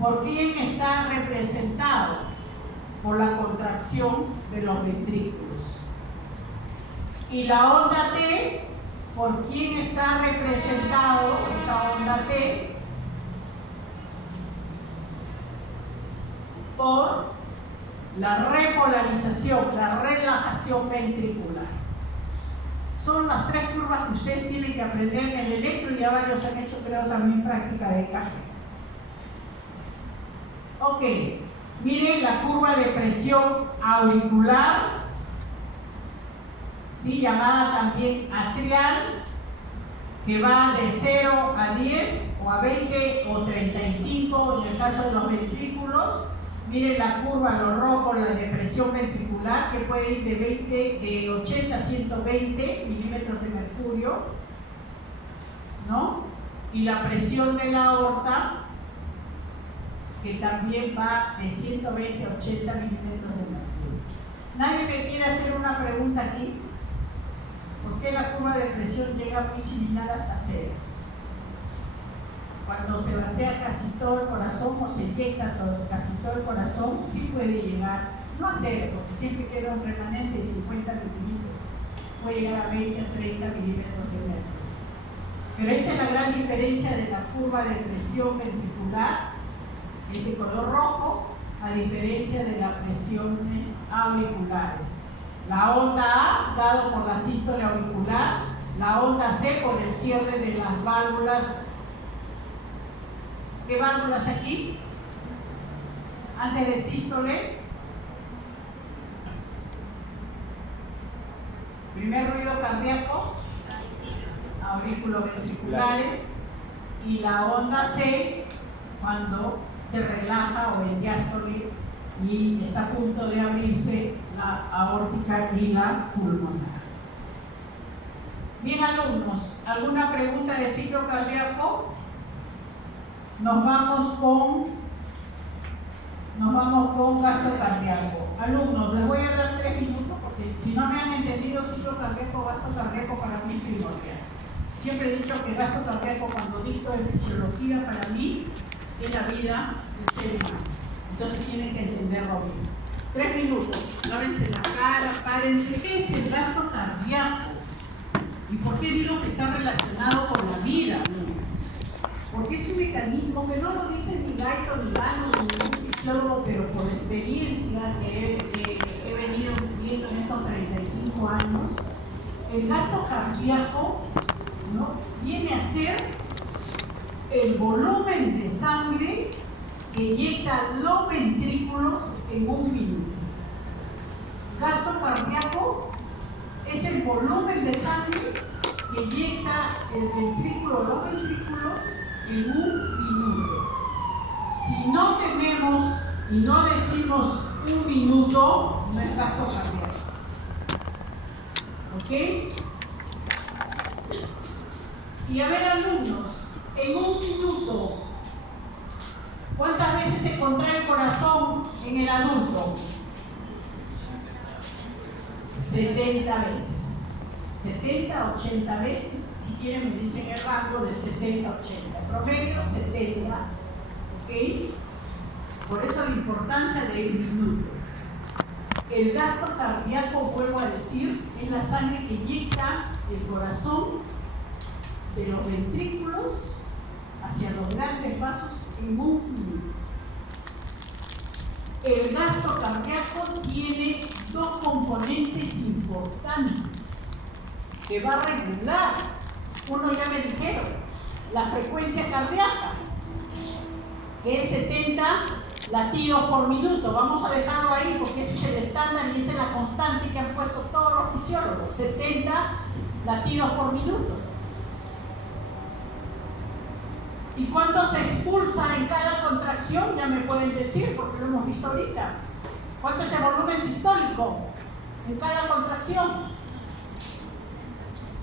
¿por quién está representado? Por la contracción de los ventrículos. Y la onda T, ¿por quién está representado esta onda T? Por la repolarización, la relajación ventricular. Son las 3 curvas que ustedes tienen que aprender en el electro y ya varios han hecho, creo, también práctica de café. Ok, miren la curva de presión auricular, ¿sí? Llamada también atrial, que va de 0 a 10 o a 20 o 35 en el caso de los ventrículos. Miren la curva, lo rojo, la de presión ventricular, que puede ir de 80 a 120 milímetros de mercurio, ¿no? Y la presión de la aorta, que también va de 120 a 80 milímetros de mercurio. ¿Nadie me quiere hacer una pregunta aquí? ¿Por qué la curva de presión llega muy similar hasta 0? Cuando se vacía casi todo el corazón o se inyecta casi todo el corazón, sí puede llegar, no a 0, porque siempre queda un remanente de 50 milímetros, puede llegar a 20 o 30 milímetros de mercurio. Pero esa es la gran diferencia de la curva de presión ventricular, es de color rojo, a diferencia de las presiones auriculares. La onda A, dado por la sístole auricular, la onda C por el cierre de las válvulas. ¿Qué válvulas aquí? Antes de sístole. Primer ruido cardíaco, auriculoventriculares, y la onda C cuando se relaja o en diástole y está a punto de abrirse la aórtica y la pulmonar. Bien, alumnos, ¿alguna pregunta de ciclo cardíaco? Nos vamos con gasto cardíaco. Alumnos, les voy a dar 3 minutos porque si no me han entendido ciclo cardíaco, gasto cardíaco para mí es primordial. Siempre he dicho que gasto cardíaco cuando dicto en fisiología para mí es la vida del ser humano. Entonces tienen que entenderlo bien. 3 minutos, lávense la cara, párense. ¿Qué es el gasto cardíaco? ¿Y por qué digo que está relacionado con la vida? Porque es un mecanismo que no lo dice ni Gaito, ni Gano, ni ningún fisiólogo, pero por experiencia que he venido viviendo en estos 35 años, el gasto cardíaco, ¿no?, viene a ser el volumen de sangre que inyecta los ventrículos en un minuto. Gasto cardíaco es el volumen de sangre que inyecta el ventrículo, los ventrículos en un minuto. Si no tenemos y no decimos un minuto, no es gasto cardíaco. ¿Ok? Y a ver, alumnos, en un minuto, ¿cuántas veces se contrae el corazón en el adulto? 70 veces. 70 a 80 veces. Si quieren me dicen el rango de 60 a 80. Promedio 70. ¿Ok? Por eso la importancia del minuto. El gasto cardíaco, vuelvo a decir, es la sangre que inyecta el corazón de los ventrículos hacia los grandes vasos en un minuto. El gasto cardíaco tiene 2 componentes importantes que va a regular. Uno ya me dijeron, la frecuencia cardíaca, que es 70 latidos por minuto. Vamos a dejarlo ahí porque ese es el estándar y esa es la constante que han puesto todos los fisiólogos, 70 latidos por minuto. ¿Y cuánto se expulsa en cada contracción? Ya me pueden decir, porque lo hemos visto ahorita. ¿Cuánto es el volumen sistólico en cada contracción?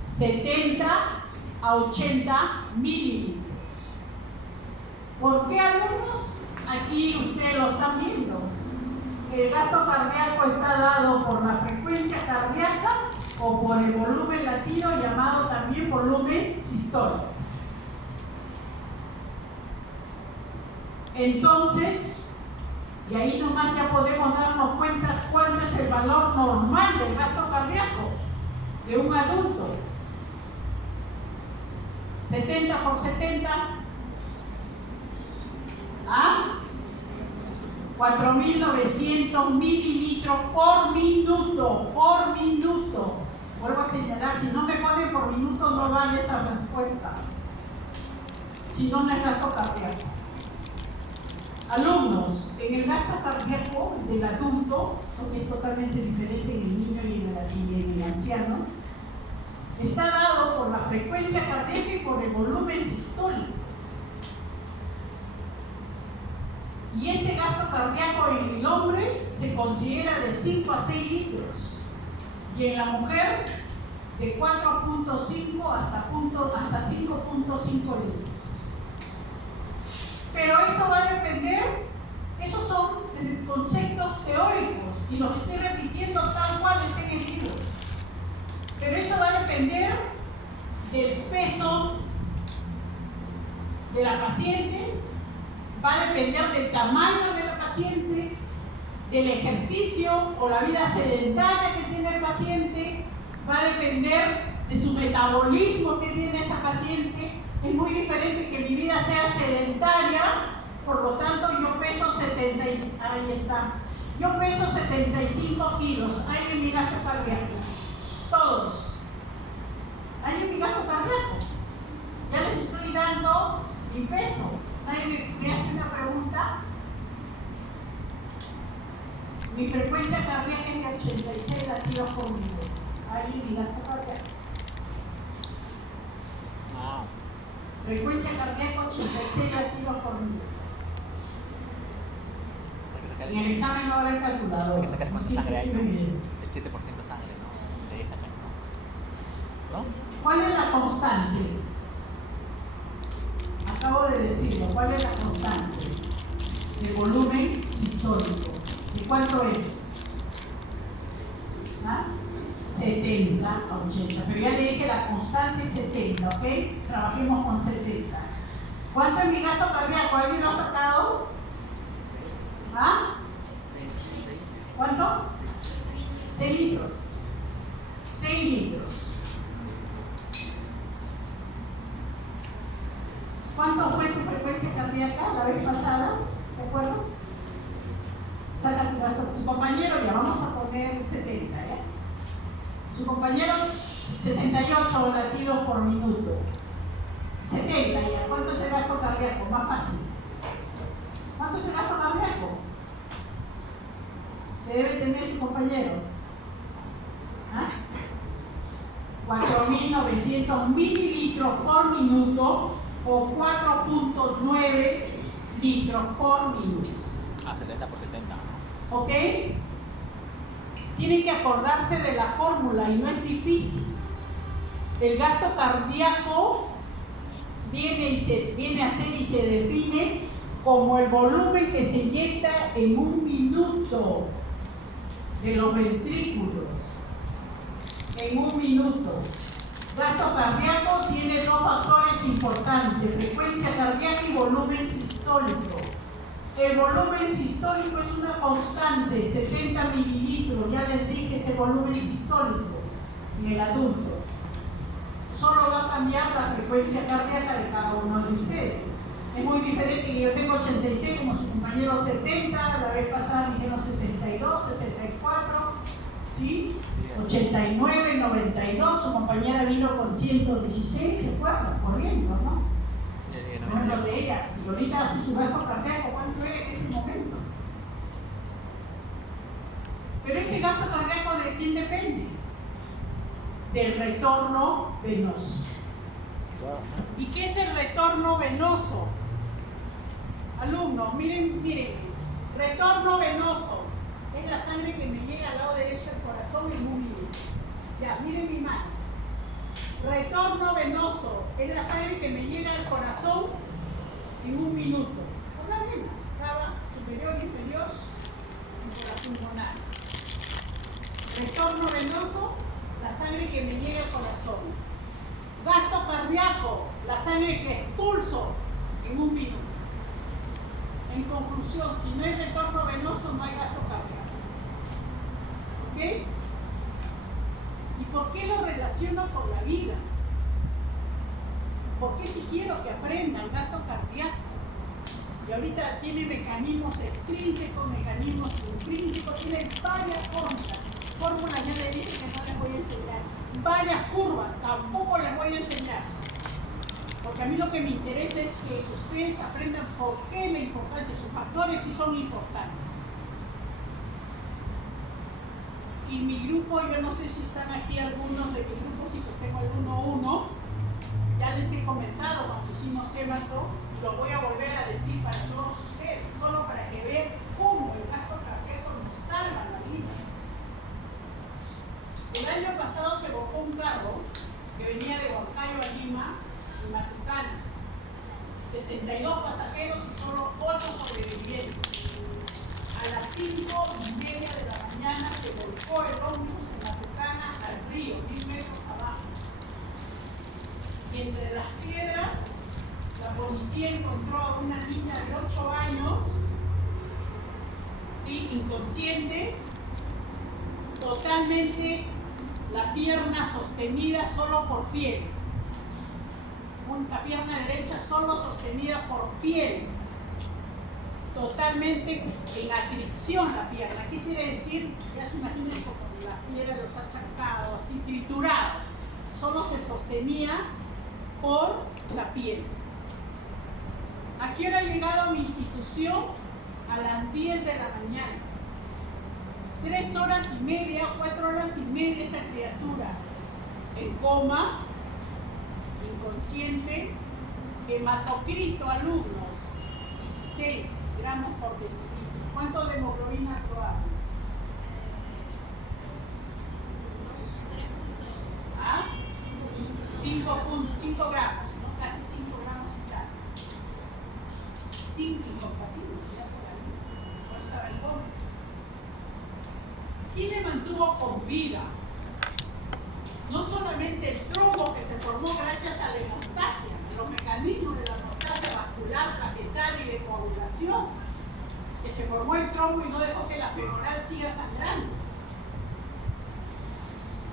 70 a 80 mililitros. ¿Por qué, alumnos? Aquí ustedes lo están viendo. El gasto cardíaco está dado por la frecuencia cardíaca o por el volumen latido, llamado también volumen sistólico. Entonces, y ahí nomás ya podemos darnos cuenta cuál es el valor normal del gasto cardíaco de un adulto. 70 por 70 a 4.900 mililitros por minuto. Vuelvo a señalar, si no me ponen por minuto no vale esa respuesta. Si no, no es gasto cardíaco. Alumnos, en el gasto cardíaco del adulto, que es totalmente diferente en el niño y en el anciano, está dado por la frecuencia cardíaca y por el volumen sistólico. Y este gasto cardíaco en el hombre se considera de 5 a 6 litros y en la mujer de 4.5 hasta 5.5 litros. Pero eso va a depender, esos son conceptos teóricos y los estoy repitiendo tal cual está en el libro. Pero eso va a depender del peso de la paciente, va a depender del tamaño de la paciente, del ejercicio o la vida sedentaria que tiene el paciente, va a depender de su metabolismo que tiene esa paciente. Es muy diferente que mi vida sea sedentaria, por lo tanto yo peso 75 kilos, hay en mi gasto cardíaco. Todos. Hay en mi gasto cardíaco. Ya les estoy dando mi peso. Nadie me hace una pregunta. Mi frecuencia cardíaca es de 86 latidos por minuto. Ahí mi gasto cardíaco. Frecuencia cardíaca 86 latidos por minuto. En el examen no habrá el calculador. Hay que sacar cuánta sangre hay, ¿no? El 7% de sangre, ¿no? De esa sacas, ¿no? ¿Cuál es la constante? Acabo de decirlo. ¿Cuál es la constante? El volumen sistólico. ¿De cuánto es? ¿Ah? 70 a 80. Pero ya le dije la constante es 70, ¿ok? Trabajemos con 70. ¿Cuánto es mi gasto cardíaco? ¿Alguien lo ha sacado? ¿Ah? ¿Cuánto? 6 litros. 6 litros. ¿Cuánto fue tu frecuencia cardíaca la vez pasada? ¿Te acuerdas? Saca tu gasto. Tu compañero, ya vamos a poner 70, ¿ya? Su compañero, 68 latidos por minuto. 70, ¿ya? ¿Cuánto es el gasto cardíaco? Más fácil. ¿Cuánto es el gasto cardíaco? Que debe tener su compañero. ¿Ah? 4.900 mililitros por minuto o 4.9 litros por minuto. 70 por 70. ¿Ok? Tienen que acordarse de la fórmula y no es difícil. El gasto cardíaco viene a ser y se define como el volumen que se inyecta en un minuto de los ventrículos. En un minuto. Gasto cardíaco tiene dos factores importantes: frecuencia cardíaca y volumen sistólico. El volumen sistólico es una constante, 70 mililitros, ya les dije ese volumen sistólico en el adulto. Solo va a cambiar la frecuencia cardíaca de cada uno de ustedes. Es muy diferente que yo tengo 86 como su compañero 70, la vez pasada dijeron 62, 64, ¿sí? 89, 92, su compañera vino con 116, se fue corriendo, ¿no? No es lo de ella. Si ahorita hace su gasto cardíaco, ¿cuánto era en ese momento? Pero ese gasto cardíaco, ¿de quién depende? Del retorno venoso. ¿Y qué es el retorno venoso? Alumnos, miren, retorno venoso es la sangre que me llega al lado derecho del corazón en un minuto. Ya, miren mi mano. Retorno venoso es la sangre que me llega al corazón en un minuto. Por las venas, cava superior, inferior y por las pulmonares. Retorno venoso, la sangre que me llega al corazón. Gasto cardíaco, la sangre que expulso en un minuto. En conclusión, si no hay retorno venoso, no hay gasto cardíaco. ¿Ok? ¿Y por qué lo relaciono con la vida? Porque si quiero que aprendan gasto cardíaco, y ahorita tiene mecanismos extrínsecos, mecanismos intrínsecos, tiene varias fórmulas. fórmulas ya le dije que no les voy a enseñar. Varias curvas tampoco les voy a enseñar. Porque a mí lo que me interesa es que ustedes aprendan por qué la importancia, sus factores sí son importantes. Y mi grupo, yo no sé si están aquí algunos de mi grupo, si pues tengo alguno uno, ya les he comentado cuando hicimos Sémato, lo voy a volver a decir para todos ustedes, solo para que vean cómo el gasto cardíaco nos salva la vida. El año pasado se volcó un carro que venía de Huancayo a Lima y Matucana. 62 pasajeros y solo 8 sobrevivientes. A las 5:30 de la mañana se volcó el ómnibus en Matucana al río, 1000 metros abajo. Y entre las piedras, la policía encontró a una niña de 8 años, ¿sí? Inconsciente, totalmente la pierna sostenida solo por piel. La pierna derecha solo sostenida por piel. Totalmente en atricción la pierna. ¿Qué quiere decir? Ya se imaginan como la piedra los ha chancado, así triturado. Solo se sostenía por la piel. ¿A qué hora ha llegado a mi institución? A las 10 de la mañana. 3 horas y media, 4 horas y media esa criatura en coma, inconsciente, hematocrito alumnos, 16 gramos por decilitro. ¿Cuánto de hemoglobina actual? ¿Ah? 5 gramos, ¿no? Casi 5 gramos y tal. 5 incompatibles, ya por ahí. No estaba en coma. ¿Quién le mantuvo con vida? No solamente el trombo que se formó gracias a la hemostasia, los mecanismos de la hemostasia vascular, plaquetaria y de coagulación, que se formó el trombo y no dejó que la femoral siga sangrando.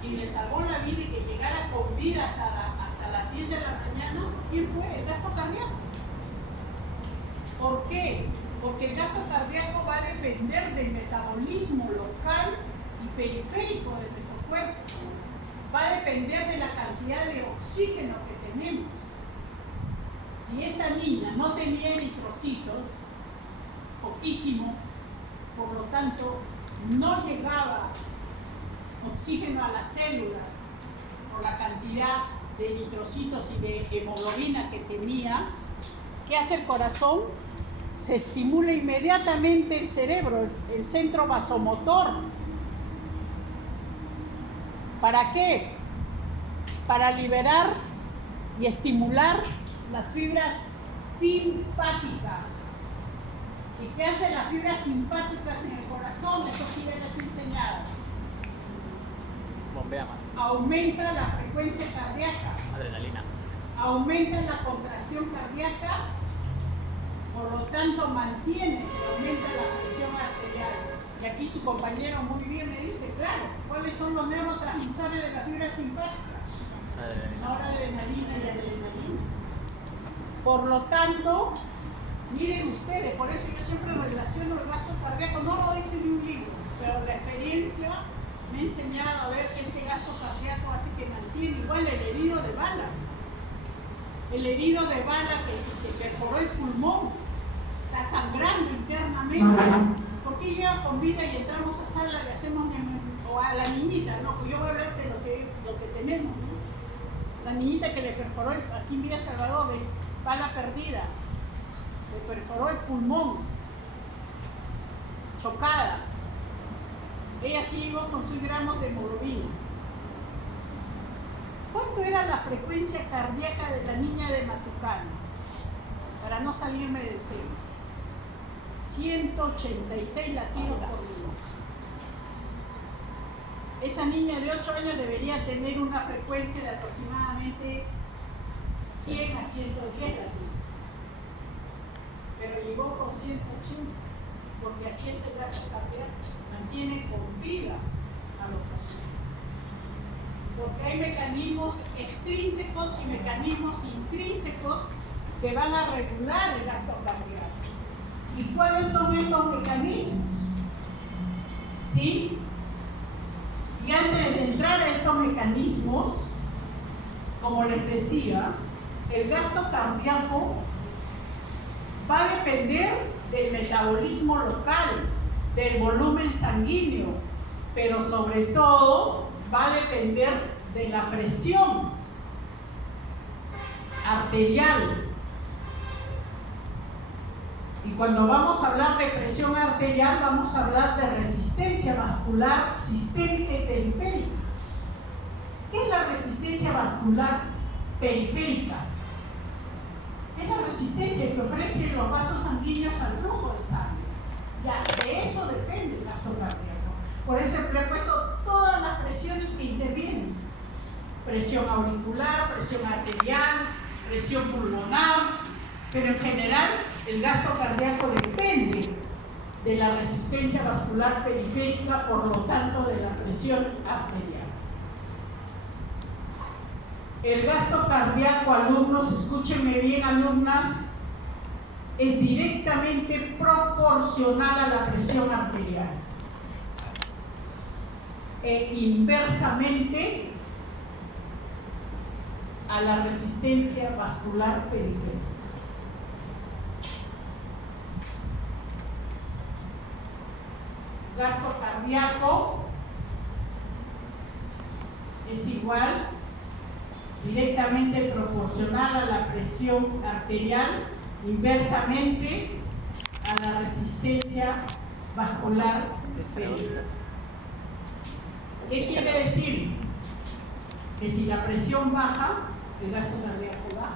Y le salvó la vida y que llegara con vida hasta las 10 de la mañana. ¿Quién fue? El gasto cardíaco. ¿Por qué? Porque el gasto cardíaco va a depender del metabolismo local y periférico de nuestro cuerpo. Va a depender de la cantidad de oxígeno que tenemos. Si esta niña no tenía eritrocitos, poquísimo, por lo tanto, no llegaba oxígeno a las células por la cantidad de eritrocitos y de hemoglobina que tenía, ¿qué hace el corazón? Se estimula inmediatamente el cerebro, el centro vasomotor. ¿Para qué? Para liberar y estimular las fibras simpáticas. ¿Y qué hacen las fibras simpáticas en el corazón? Esto sí ya les he enseñado. Bombea, man. Aumenta la frecuencia cardíaca. Adrenalina. Aumenta la contracción cardíaca, por lo tanto mantiene y aumenta la presión arterial. Y aquí su compañero muy bien me dice, claro, ¿cuáles son los neurotransmisores de la fibra simpática? Noradrenalina y adrenalina. Por lo tanto, miren ustedes, por eso yo siempre relaciono el gasto cardíaco, no lo dice ni un libro, pero la experiencia me ha enseñado a ver que este gasto cardíaco hace que mantiene igual el herido de bala. El herido de bala que perforó el pulmón, está sangrando internamente. ¿Por qué llega con vida y entramos a sala y le hacemos, o a la niñita, no? Pues yo voy a ver de lo que tenemos, ¿no? La niñita que le perforó, aquí en Villa Salvador, de bala perdida, le perforó el pulmón, chocada. Ella sí llegó con 6 gramos de hemoglobina. ¿Cuánto era la frecuencia cardíaca de la niña de Matucana? Para no salirme del tema. 186 latidos por minuto. Esa niña de 8 años debería tener una frecuencia de aproximadamente 100 a 110 latidos. Pero llegó con 180, porque así es el gasto cardíaco. Mantiene con vida a los pacientes. Porque hay mecanismos extrínsecos y mecanismos intrínsecos que van a regular el gasto cardíaco. ¿Y cuáles son estos mecanismos? ¿Sí? entrar a estos mecanismos, como les decía, el gasto cardíaco va a depender del metabolismo local, del volumen sanguíneo, pero sobre todo va a depender de la presión arterial. Y cuando vamos a hablar de presión arterial, vamos a hablar de resistencia vascular sistémica y periférica. ¿Qué es la resistencia vascular periférica? Es la resistencia que ofrecen los vasos sanguíneos al flujo de sangre. Ya, de eso depende el gasto cardíaco. Por eso le he puesto todas las presiones que intervienen. Presión auricular, presión arterial, presión pulmonar, pero en general el gasto cardíaco depende de la resistencia vascular periférica, por lo tanto de la presión arterial. El gasto cardíaco, alumnos, escúchenme bien, alumnas, es directamente proporcional a la presión arterial e inversamente a la resistencia vascular periférica. Gasto cardíaco es igual, directamente proporcional a la presión arterial, inversamente a la resistencia vascular periférica. ¿Qué quiere decir? Que si la presión baja, el gasto cardíaco baja.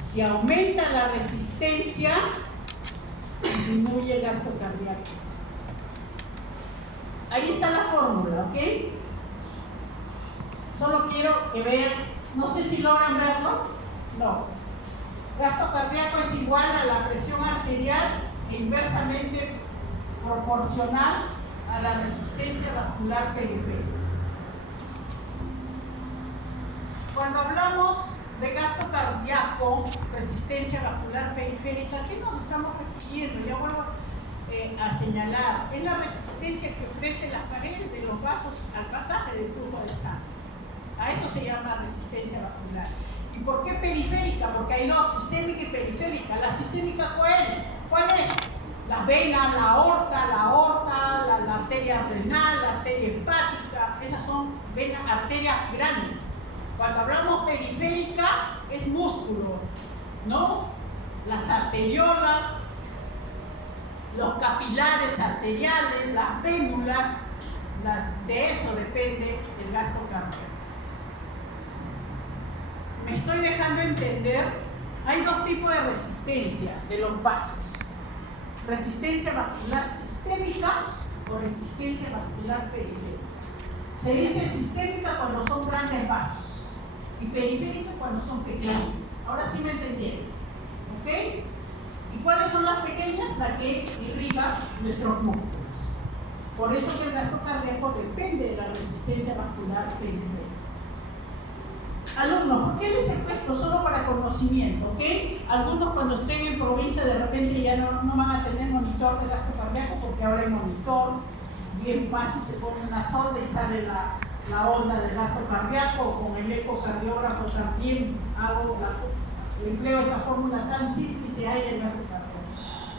Si aumenta la resistencia, disminuye el gasto cardíaco. Ahí está la fórmula, ¿ok? Solo quiero que vean, no sé si logran verlo. No. Gasto cardíaco es igual a la presión arterial e inversamente proporcional a la resistencia vascular periférica. Cuando hablamos de gasto cardíaco, resistencia vascular periférica, ¿a qué nos estamos refiriendo? Ya vuelvo a señalar, es la resistencia que ofrecen las paredes de los vasos al pasaje del flujo de sangre. A eso se llama resistencia vascular. ¿Y por qué periférica? Porque hay dos, sistémica y periférica. ¿La sistémica cuál es? Las venas, la aorta, la arteria renal, la arteria hepática, esas son venas, arterias grandes. Cuando hablamos periférica, es músculo, ¿no? Las arteriolas, los capilares arteriales, las vénulas, de eso depende el gasto cardíaco. Me estoy dejando entender, hay dos tipos de resistencia de los vasos. Resistencia vascular sistémica o resistencia vascular periférica. Se dice sistémica cuando son grandes vasos y periférica cuando son pequeños. Ahora sí me entendieron, ¿ok? ¿Y cuáles son las pequeñas? Las que irrigan nuestros músculos. Por eso que el gasto cardíaco depende de la resistencia vascular periférica. Alumnos, ¿por qué les he puesto solo para conocimiento? ¿Okay? Algunos cuando estén en provincia de repente ya no van a tener monitor de gasto cardíaco, porque ahora hay monitor, bien fácil, se pone una sonda y sale la onda del gasto cardíaco. Con el ecocardiógrafo también empleo esta fórmula tan simple y se halla el gasto cardíaco.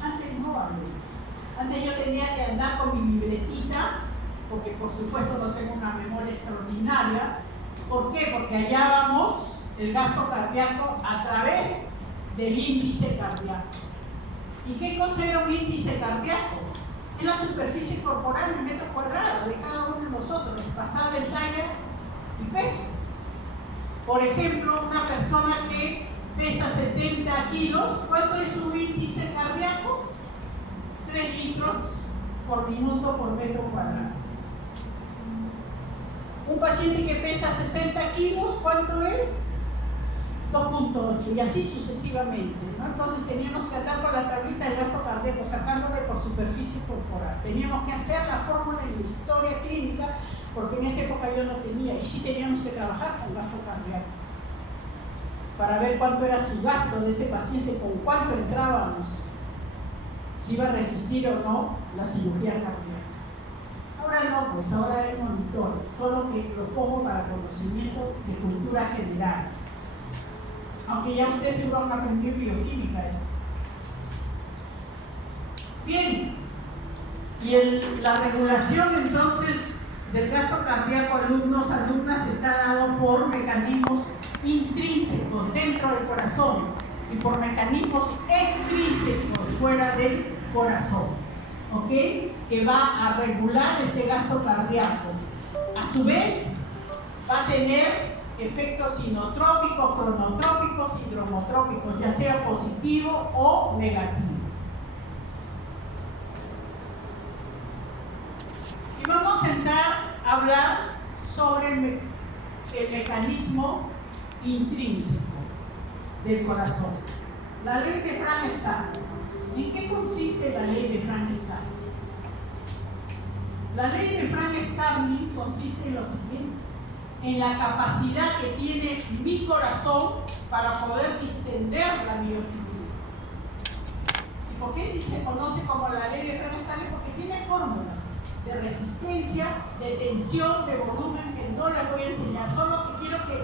Antes no había. Antes yo tenía que andar con mi libretita, porque por supuesto no tengo una memoria extraordinaria. ¿Por qué? Porque hallábamos el gasto cardíaco a través del índice cardíaco. ¿Y qué cosa era un índice cardíaco? Es la superficie corporal en metro cuadrado de cada uno de nosotros, basada en talla y peso. Por ejemplo, una persona que pesa 70 kilos, ¿cuánto es su índice cardíaco? 3 litros por minuto por metro cuadrado. Un paciente que pesa 60 kilos, ¿cuánto es? 2.8, y así sucesivamente, ¿no? Entonces teníamos que andar con la tablita del gasto cardíaco, sacándole por superficie corporal. Teníamos que hacer la fórmula en la historia clínica, porque en esa época yo no tenía, y sí teníamos que trabajar con gasto cardíaco, para ver cuánto era su gasto de ese paciente, con cuánto entrábamos, si iba a resistir o no la cirugía cardíaca. Ahora no, pues ahora hay monitores, solo que lo pongo para conocimiento de cultura general. Aunque ya ustedes seguro han aprendido bioquímica esto. Bien, y la regulación entonces del gasto cardíaco alumnas está dado por mecanismos intrínsecos dentro del corazón y por mecanismos extrínsecos fuera del corazón, ¿ok? Que va a regular este gasto cardíaco. A su vez, va a tener efectos sinotrópicos, cronotrópicos y dromotrópicos, ya sea positivo o negativo. Y vamos a entrar a hablar sobre el mecanismo intrínseco del corazón. La ley de Frankenstein. ¿En qué consiste la ley de Frankenstein? La ley de Frankenstein consiste en lo siguiente: en la capacidad que tiene mi corazón para poder distender la miofibrina. ¿Y por qué si se conoce como la ley de Frankenstein? Porque tiene fórmulas de resistencia, de tensión, de volumen que no les voy a enseñar, solo que quiero que,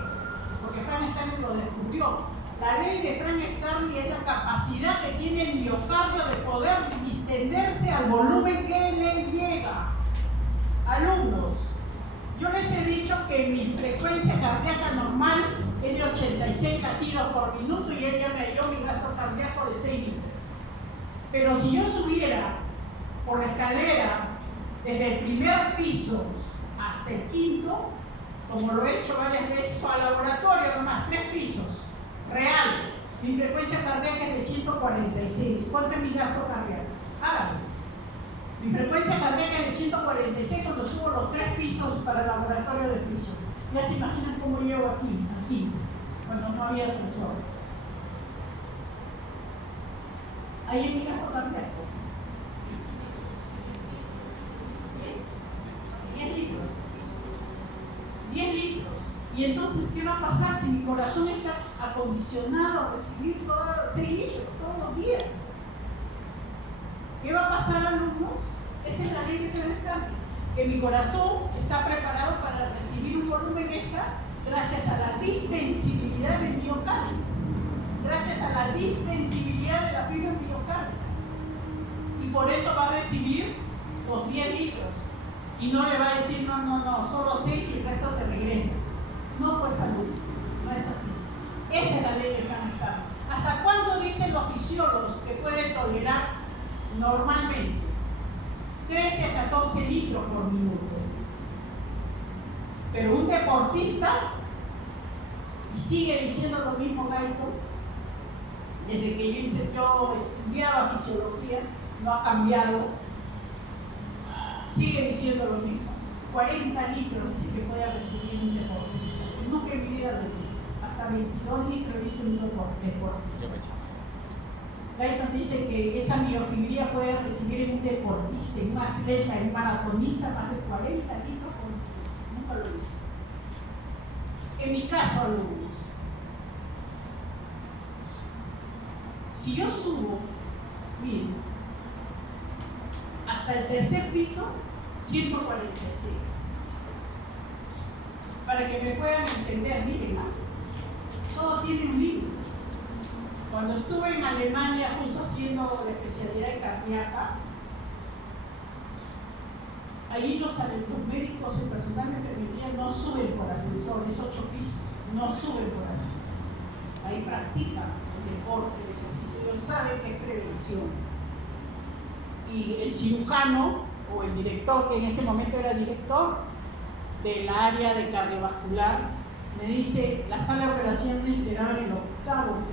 porque Frankenstein lo descubrió. La ley de Frankenstein es la capacidad que tiene el miocardio de poder distenderse al volumen que le llega. Alumnos, yo les he dicho que mi frecuencia cardíaca normal es de 86 latidos por minuto y ella me dio mi gasto cardíaco de 6 litros. Pero si yo subiera por la escalera desde el primer piso hasta el quinto, como lo he hecho varias veces al laboratorio, nomás 3 pisos, real, mi frecuencia cardíaca es de 146. ¿Cuánto es mi gasto cardíaco? Háganlo. Mi frecuencia cardíaca es de 146 cuando subo los 3 pisos para el laboratorio de fisión. Ya se imaginan cómo llego aquí, cuando no había ascensor. Ahí es mi gasto cardíaco. 10 litros. 10 litros. Y entonces, ¿qué va a pasar si mi corazón está acondicionado a recibir 6 litros todos los días? ¿Qué va a pasar, alumnos? Esa es la ley de Frankenstein, que mi corazón está preparado para recibir un volumen extra gracias a la distensibilidad del miocardio, gracias a la distensibilidad de la fibra miocardio. Y por eso va a recibir los 10 litros. Y no le va a decir, no, solo 6 y el resto te regresas. No, pues, alumno, no es así. Esa es la ley de Frankenstein. ¿Hasta cuándo dicen los fisiólogos que pueden tolerar normalmente? 13 a 14 litros por minuto. Pero un deportista, y sigue diciendo lo mismo Gaito, desde que yo estudiaba fisiología, no ha cambiado, sigue diciendo lo mismo. 40 litros dice que puede recibir un deportista. Nunca en mi vida lo he visto. Hasta 22 litros he visto un deportista. Guyton dice que esa miofibrina puede recibir en un deportista, en un atleta, en un maratonista, más de 40 litros. Nunca lo he visto. En mi caso, alumnos, si yo subo, miren, hasta el tercer piso, 146. Para que me puedan entender, miren, todo tiene un límite. Cuando estuve en Alemania justo haciendo la especialidad de cardíaca, allí los médicos, el personal de enfermería no suben por ascensor, es 8 pisos, no suben por ascensor. Ahí practican el deporte, el ejercicio, ellos saben que es prevención. Y el cirujano o el director, que en ese momento era director del área de cardiovascular, me dice, la sala de operaciones quedaba en el 8º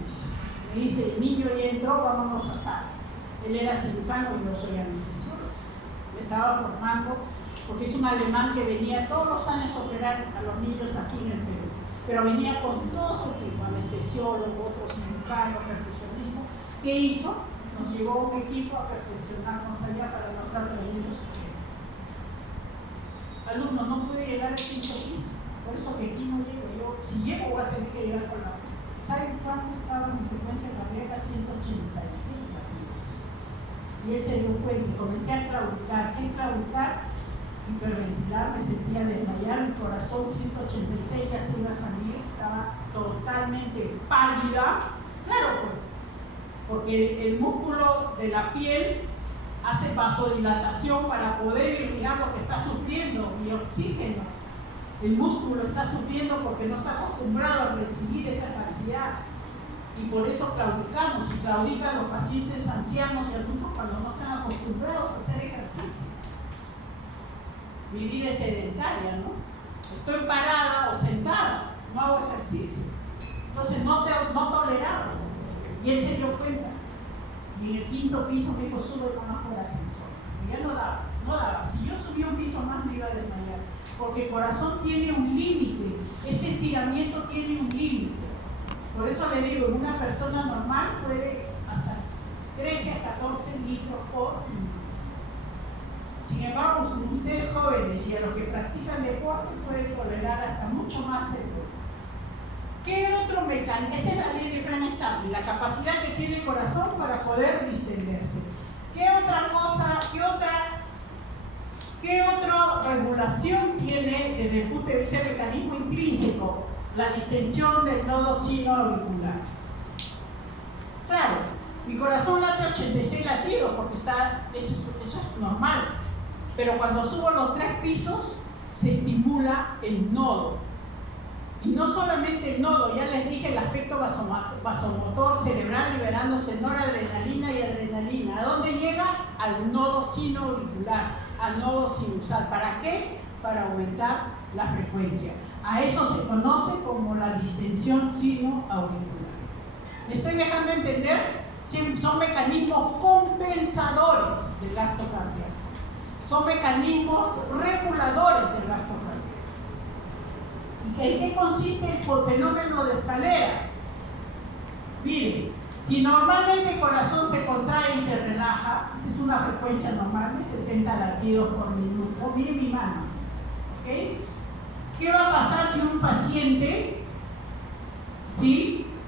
piso. Me dice, el niño ya entró, vámonos a sala. Él era cirujano y yo soy anestesiólogo. Me estaba formando, porque es un alemán que venía todos los años a operar a los niños aquí en el Perú. Pero venía con todo su equipo, anestesiólogo, otro cirujano, perfusionista. ¿Qué hizo? Nos llevó un equipo a perfeccionarnos allá para los tratamientos sujetos. Alumno, no pude llegar al 5º piso, por eso que aquí no llego. Yo, si llego, voy a tener que llegar con la pista. ¿Saben cuánto estaba mi frecuencia cardíaca? 185 latidos. Y él se dio cuenta y comencé a claudicar. ¿Qué es claudicar? hiperventilar, me sentía desmayar, mi corazón 186 ya se iba a salir, estaba totalmente pálida. Claro, pues, porque el músculo de la piel hace vasodilatación para poder irrigar lo que está sufriendo y oxígeno. El músculo está sufriendo porque no está acostumbrado a recibir esa cantidad. Y por eso claudicamos, y claudican los pacientes ancianos y adultos cuando no están acostumbrados a hacer ejercicio. Mi vida es sedentaria, ¿no? Estoy parada o sentada, no hago ejercicio. Entonces no toleraba. Y él se dio cuenta. Y en el 5.º piso me dijo, sube con más por ascensor. Y ya no daba. Si yo subía un piso más me iba a desmayar. Porque el corazón tiene un límite. Este estiramiento tiene un límite. Por eso le digo, una persona normal puede hasta 13 a 14 litros por minuto. Sin embargo, ustedes jóvenes y a los que practican deporte pueden tolerar hasta mucho más seguro. ¿Qué otro mecanismo? Esa es la ley de Frank-Starling, la capacidad que tiene el corazón para poder distenderse. ¿Qué otra cosa, qué otra regulación tiene desde el punto de vista del mecanismo intrínseco? La distensión del nodo sino-auricular. Claro, mi corazón late 86 latidos porque eso es normal. Pero cuando subo los 3 pisos, se estimula el nodo. Y no solamente el nodo, ya les dije el aspecto vasomotor cerebral liberándose noradrenalina y adrenalina. ¿A dónde llega? Al nodo sino-auricular, al nodo sinusal. ¿Para qué? Para aumentar la frecuencia. A eso se conoce como la distensión sino-auricular. ¿Me estoy dejando entender? Son mecanismos compensadores del gasto cardíaco. Son mecanismos reguladores del gasto cardíaco. ¿Y en qué consiste el fenómeno de escalera? Miren, si normalmente el corazón se contrae y se relaja, es una frecuencia normal de 70 latidos por minuto. Miren mi mano, ¿ok? ¿Qué va a pasar si un paciente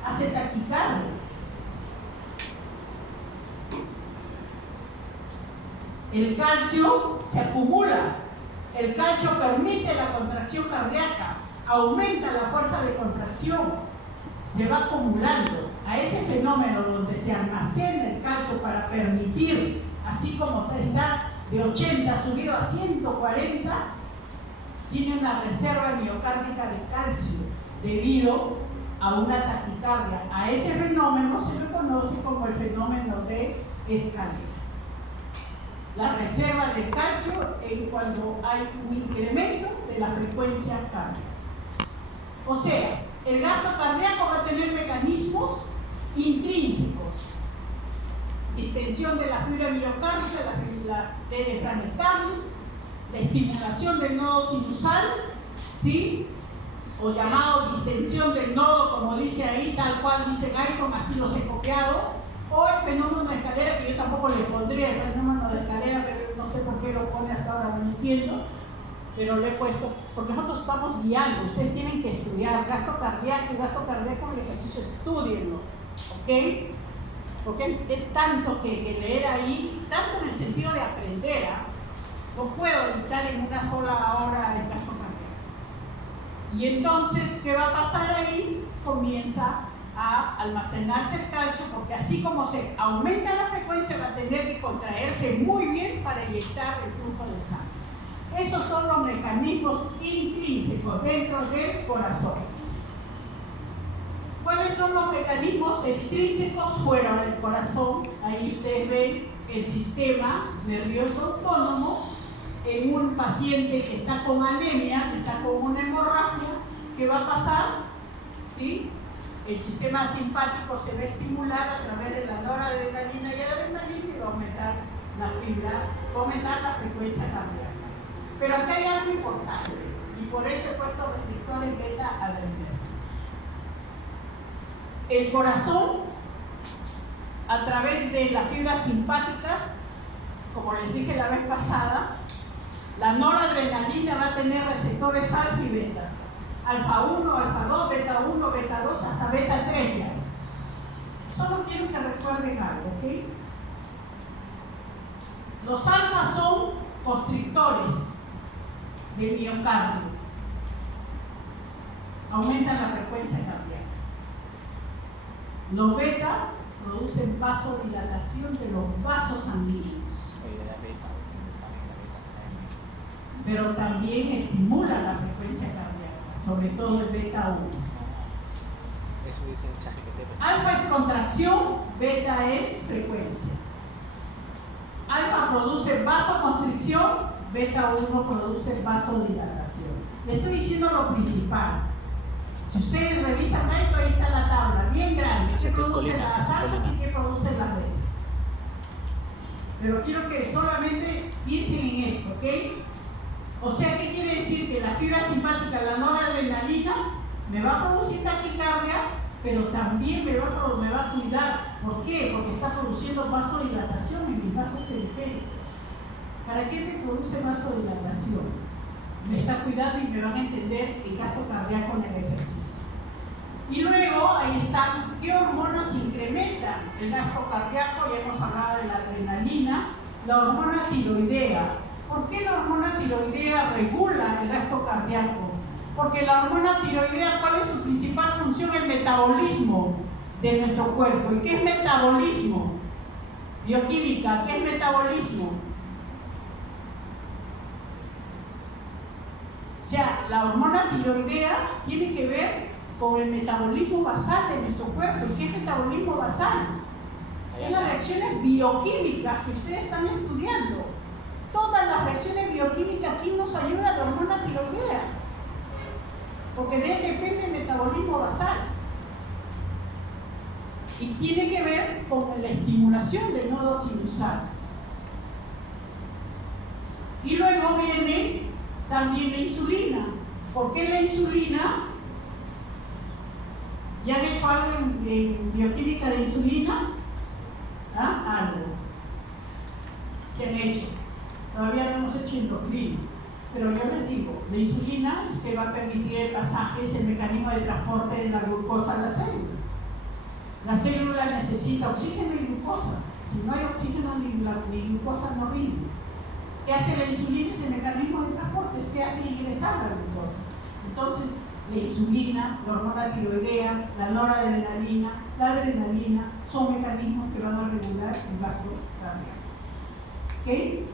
hace taquicardia? El calcio se acumula. El calcio permite la contracción cardíaca, aumenta la fuerza de contracción, se va acumulando. A ese fenómeno donde se almacena el calcio para permitir, así como está de 80 subido a 140, tiene una reserva miocárdica de calcio debido a una taquicardia. A ese fenómeno se le conoce como el fenómeno de escalera. La reserva de calcio es cuando hay un incremento de la frecuencia cardíaca. O sea, el gasto cardíaco va a tener mecanismos intrínsecos. Distensión de la fibra miocárdica, la de Frank-Starling, la estimulación del nodo sinusal, ¿sí? O llamado distensión del nodo, como dice ahí, tal cual dice Guyton, así los he copiado, o el fenómeno de escalera, que yo tampoco le pondría el fenómeno de escalera, pero no sé por qué lo pone hasta ahora, no entiendo, pero lo he puesto, porque nosotros estamos guiando, ustedes tienen que estudiar gasto cardíaco y gasto cardíaco, el ejercicio, estudienlo, ¿ok? Porque es tanto que leer ahí, tanto en el sentido de aprender, no puedo evitar en una sola hora el gasto cardíaco. Y entonces, ¿qué va a pasar ahí? Comienza a almacenarse el calcio, porque así como se aumenta la frecuencia, va a tener que contraerse muy bien para inyectar el flujo de sangre. Esos son los mecanismos intrínsecos dentro del corazón. ¿Cuáles son los mecanismos extrínsecos fuera del corazón? Ahí ustedes ven el sistema nervioso autónomo en un paciente que está con anemia, que está con una hemorragia. ¿Qué va a pasar? ¿Sí? El sistema simpático se va a estimular a través de la noradrenalina y adrenalina y va a aumentar la fibra, va a aumentar la frecuencia cardíaca. Pero acá hay algo importante y por eso he puesto receptores beta-adrenérgicos. El corazón, a través de las fibras simpáticas, como les dije la vez pasada, la noradrenalina va a tener receptores alfa y beta. Alfa 1, alfa 2, beta 1, beta 2, hasta beta 3 ya. Solo quiero que recuerden algo, ¿ok? Los alfas son constrictores del miocardio. Aumentan la frecuencia cardíaca. Los beta producen vasodilatación de los vasos sanguíneos. Oye, la beta, saben que la beta Pero también estimula la frecuencia cardíaca, sobre todo el beta 1. eso dice el ChatGPT. Alfa es contracción, beta es frecuencia. Alfa produce vasoconstricción, beta 1 produce vasodilatación. Le estoy diciendo lo principal. Si ustedes revisan esto, ahí está la tabla, bien grande, qué producen las alfas y qué producen las betas. Pero quiero que solamente piensen en esto, ¿ok? O sea, ¿qué quiere decir? Que la fibra simpática, la noradrenalina, me va a producir taquicardia, pero también me va a cuidar. ¿Por qué? Porque está produciendo vasodilatación en mis vasos periféricos. ¿Para qué me produce vasodilatación? Me está cuidando y me van a entender el gasto cardíaco en el ejercicio. Y luego ahí están qué hormonas incrementan el gasto cardíaco. Ya hemos hablado de la adrenalina, la hormona tiroidea. ¿Por qué la hormona tiroidea regula el gasto cardíaco? Porque la hormona tiroidea, ¿cuál es su principal función? El metabolismo de nuestro cuerpo. ¿Y qué es metabolismo? Bioquímica, ¿qué es metabolismo? O sea, la hormona tiroidea tiene que ver con el metabolismo basal de nuestro cuerpo. ¿Y qué es metabolismo basal? Es las reacciones bioquímicas que ustedes están estudiando. Todas las reacciones bioquímicas aquí nos ayuda la hormona tiroidea. Porque de él depende el metabolismo basal. Y tiene que ver con la estimulación del nodo sinusal. Y luego viene también la insulina. ¿Por qué la insulina? ¿Ya han hecho algo en bioquímica de insulina? ¿Ah? Algo. ¿Qué han hecho? Todavía no hemos hecho endocrino. Pero yo les digo, la insulina es que va a permitir el pasaje, es el mecanismo de transporte de la glucosa a la célula. La célula necesita oxígeno y glucosa. Si no hay oxígeno ni glucosa no rinde. ¿Qué hace la insulina? Es el mecanismo de transporte, es que hace ingresar la glucosa. Entonces, la insulina, la hormona tiroidea, la noradrenalina, la adrenalina, son mecanismos que van a regular el gasto cardíaco. ¿Ok?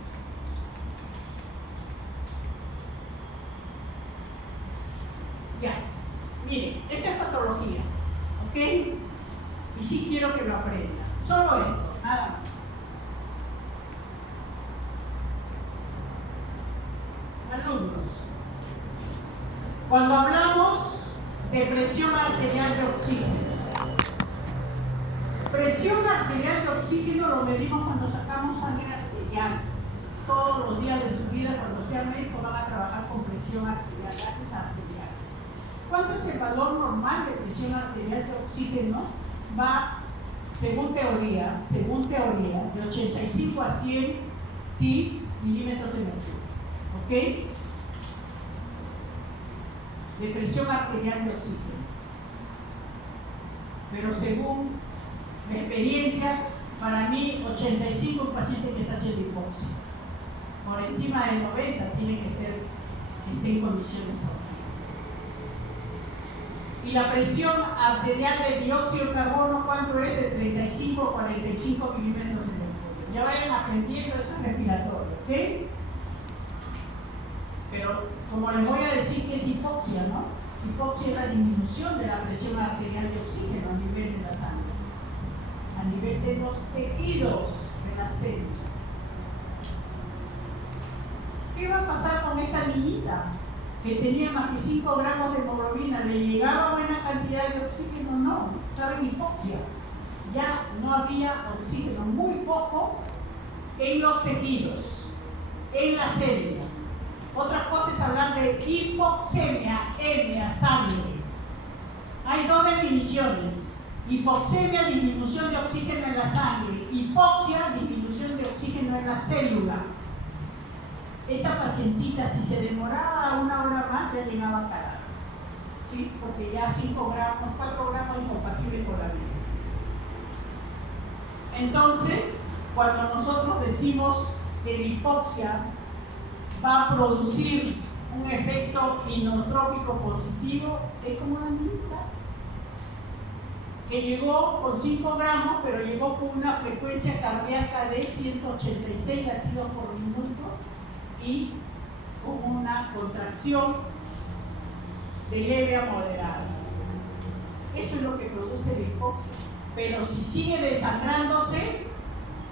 Ya, miren, esta es patología, ¿ok? Y sí quiero que lo aprendan. Solo esto, nada más. Alumnos, cuando hablamos de presión arterial de oxígeno, presión arterial de oxígeno lo medimos cuando sacamos sangre arterial. Todos los días de su vida, cuando sean médicos, van a trabajar con presión arterial, gases arteriales. ¿Cuánto es el valor normal de presión arterial de oxígeno? Va, según teoría, de 85 a 100 milímetros de mercurio. ¿Ok? De presión arterial de oxígeno. Pero según mi experiencia, para mí 85 es un paciente que está haciendo hipoxia. Por encima del 90 tiene que ser que esté en condiciones óptimas. Y la presión arterial de dióxido de carbono, ¿cuánto es? De 35 a 45 milímetros de mercurio. Ya vayan aprendiendo, eso es respiratorio, ¿ok? Pero como les voy a decir que es hipoxia, ¿no? Hipoxia es la disminución de la presión arterial de oxígeno a nivel de la sangre, a nivel de los tejidos de la célula. ¿Qué va a pasar con esta niñita que tenía más que 5 gramos de hemoglobina? ¿Le llegaba buena cantidad de oxígeno? No, estaba en hipoxia. Ya no había oxígeno, muy poco en los tejidos, en la célula. Otra cosa es hablar de hipoxemia, hemia, sangre. Hay dos definiciones. Hipoxemia, disminución de oxígeno en la sangre. Hipoxia, disminución de oxígeno en la célula. Esta pacientita, si se demoraba 1 hora más, ya llegaba a cadáver. ¿Sí? Porque ya 5 gramos, 4 gramos incompatible con la vida. Entonces, cuando nosotros decimos que la hipoxia va a producir un efecto inotrópico positivo, es como una niñita que llegó con 5 gramos, pero llegó con una frecuencia cardíaca de 186 latidos por minuto y con una contracción de leve a moderada. Eso es lo que produce la hipoxia. Pero si sigue desangrándose,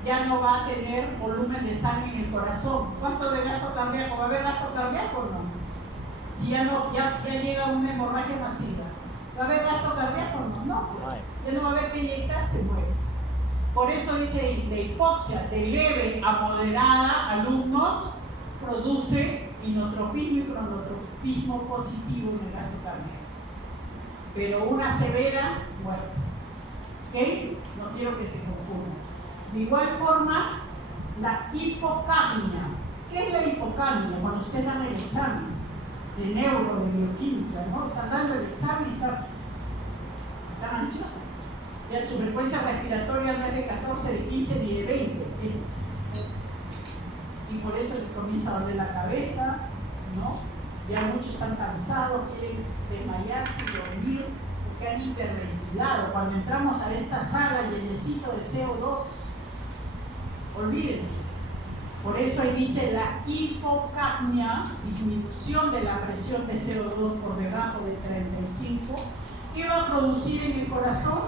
ya no va a tener volumen de sangre en el corazón. ¿Cuánto de gasto cardíaco? ¿Va a haber gasto cardíaco o no? Si ya llega una hemorragia masiva. ¿Va a haber gasto cardíaco o no? No, pues ya no va a haber que inyectar, se muere. Por eso dice, la hipoxia de leve a moderada, alumnos, produce inotropismo y cronotropismo positivo en el gasto cardíaco. Pero una severa, muerte. ¿Ok? No quiero que se confunda. De igual forma, la hipocapnia. ¿Qué es la hipocapnia? Cuando usted dan el examen de neuro, de bioquímica, ¿no? Están dando el examen y están ansiosos. Ya su frecuencia respiratoria no es de 14, de 15 ni de 20. Y por eso les comienza a doler la cabeza, ¿no? Ya muchos están cansados, quieren desmayarse y dormir, porque han hiperventilado. Cuando entramos a esta sala llenecito de CO2, olvídense. Por eso ahí dice la hipocapnia, disminución de la presión de CO2 por debajo de 35, que va a producir en el corazón